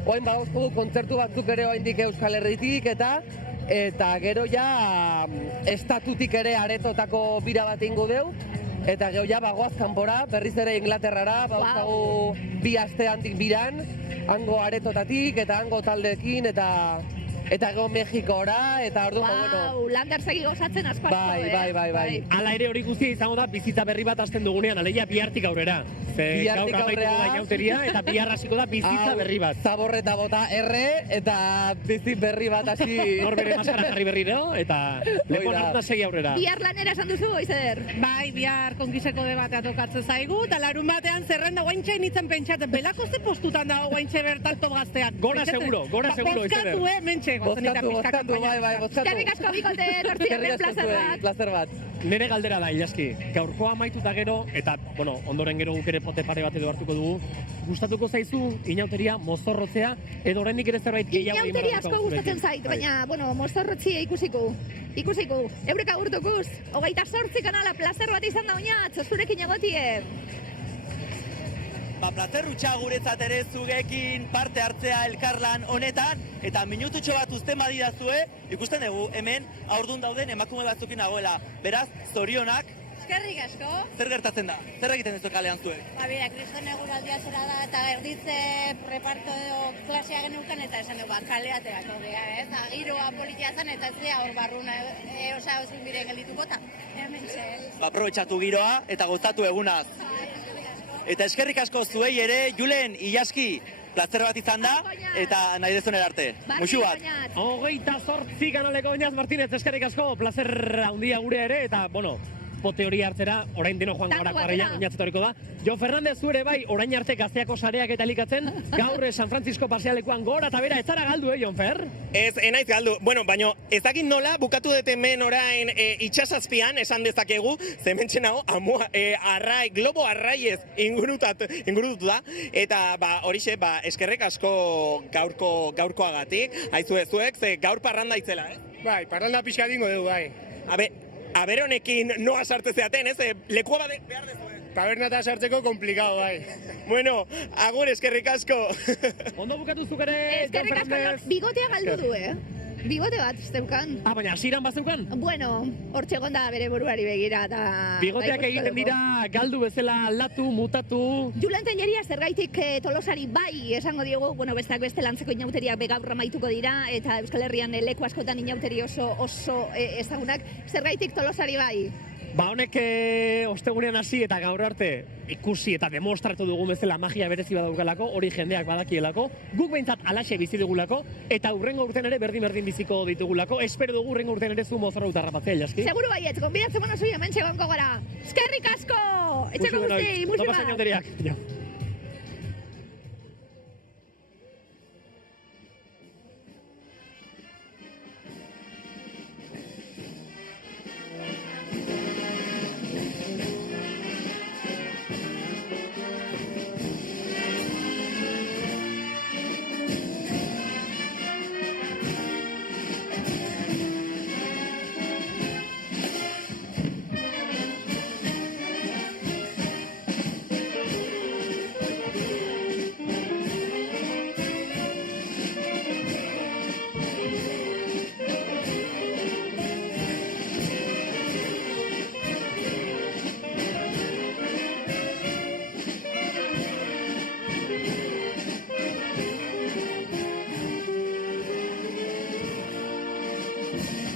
Oain bauzko kontzertu batzuk ere oaindik Euskal Herritik eta gero ja estatutik ere aretotako bira bat ingo deu. Eta gero ja bagoaz kanpora, berriz ere Inglaterrara, bauzagu 2 aste handik biran, hango aretotatik eta hango taldekin eta gero Mexikora, eta orduan, bueno. Lander segi gozatzen asko. Bai. Hala ere hori guztia izango da bizitza berri bat hasten dugunean, aleia bihartik aurrera. Bihartik aurrera. Da inauteria eta bihar hasiko da bizitza berri bat. Zaborreta bota eta bizi berri bat hasi. Nor bere maskara jarri berriro eta lepo nartuta segi aurrera. Bihar lanera esan duzu, Izer? Bai, bihar kongiseko debatea tokatzen zaigu, eta larun batean zerrenda guaintxe nintzen pentsatzen, belako ze postutan dago guaintxe bertanto gaztean. Gora seguro, Izer. Bozkatu, mentxe. Bozkatu, bai, bozkatu. Eskerrik asko bikote, tortzigarren plazer bat. Nere galdera da, Ilaski. Gaurkoa amaituta gero, eta, bueno, ondoren gero guk ere pote pare bat edo hartuko dugu, gustatuko zaizu inauteria mozorrotzea, edo oraindik ere zerbait gehiago egin Inauteria asko gustatzen zait, baina, bueno, mozorrotzia ikusiko. Eureka urtukuz, 28 kanala plazer bat izan da oinatz, zurekin egotie. Plazerrutxa guretzat ere zugekin parte hartzea elkarlan honetan, eta minututxo bat uzten badidazue, ikusten dugu hemen aurdun dauden emakume batzukin nagoela. Beraz, zorionak. Eskerrik asko. Zer gertatzen da? Zer egiten duzu kalean zuek? Bera, kriston eguraldia zera da, eta erditze reparto klasea genukan, eta esan dugu, kaleaterako geha, ez? Giroa politia zen, eta ez dira hor barruna, osa osun biren geldituko, eta hemen zen. Aprobetxatu giroa, eta gozatu egunaz. Eta eskerrik asko zuei ere, Julen, Ilaski, plazer bat izan da, eta nahi dezunera arte. Muxu bat. 28 kanaleko Oñaz Martínez, eskerrik asko, plazer handia gure ere, eta, bueno, pote hori hartzera, orain deno joan gara karreia, oinatzetoriko da. Jon Fernandez zuere bai, orain arte gazteako sareak eta elikatzen, gaur San Francisco pasealekuan gora eta bera, ez zara galdu, Jon Fer? Ez, enaiz galdu. Bueno, baino, ez dakit nola, bukatu dut hemen orain itxasazpian, esan dezakegu, zementzen hau, globo arraiez ingurutu da, eta horixe, eskerrek asko gaurkoagatik, haizu ezuek, ze gaur parranda itzela, Bai, parranda pixka dingo dugu, bai. Aber honekin noa sartze zeaten, lekua behar dezu, Tabernata sartzeko komplikado, bai. Bueno, agur, eskerrik asko. Ondo bukatu zuk ere, Eskerrik asko, bigotea galdu du, Bigote bat, zeukan. Baina, hasieran bat zeukan? Bueno, hortxe gonda bere buruari begira, eta... Bigoteak egiten dira, galdu bezala aldatu, mutatu... Julen Teñeria zergaitik Tolosari bai, esango diogu, bueno, besteak beste lantzeko inauteriak begaur amaituko dira, eta Euskal Herrian leku askotan inauteri oso ezagunak, zergaitik Tolosari bai. Honek ostegunean hasi eta gaur arte ikusi eta demostratu dugun bezala magia berezi badaukalako, hori jendeak badakielako, guk behintzat alaxe bizi dugulako, eta hurrengo urten ere berdin biziko ditugulako, espero dugu hurrengo urten ere zu mozorra utarrapatzea, Ilaski. Seguru baiet, gonbidatzen mono zuia, mentxe gonko gara. Eskerrik asko! Etxeko guzti, musu bat! Agur!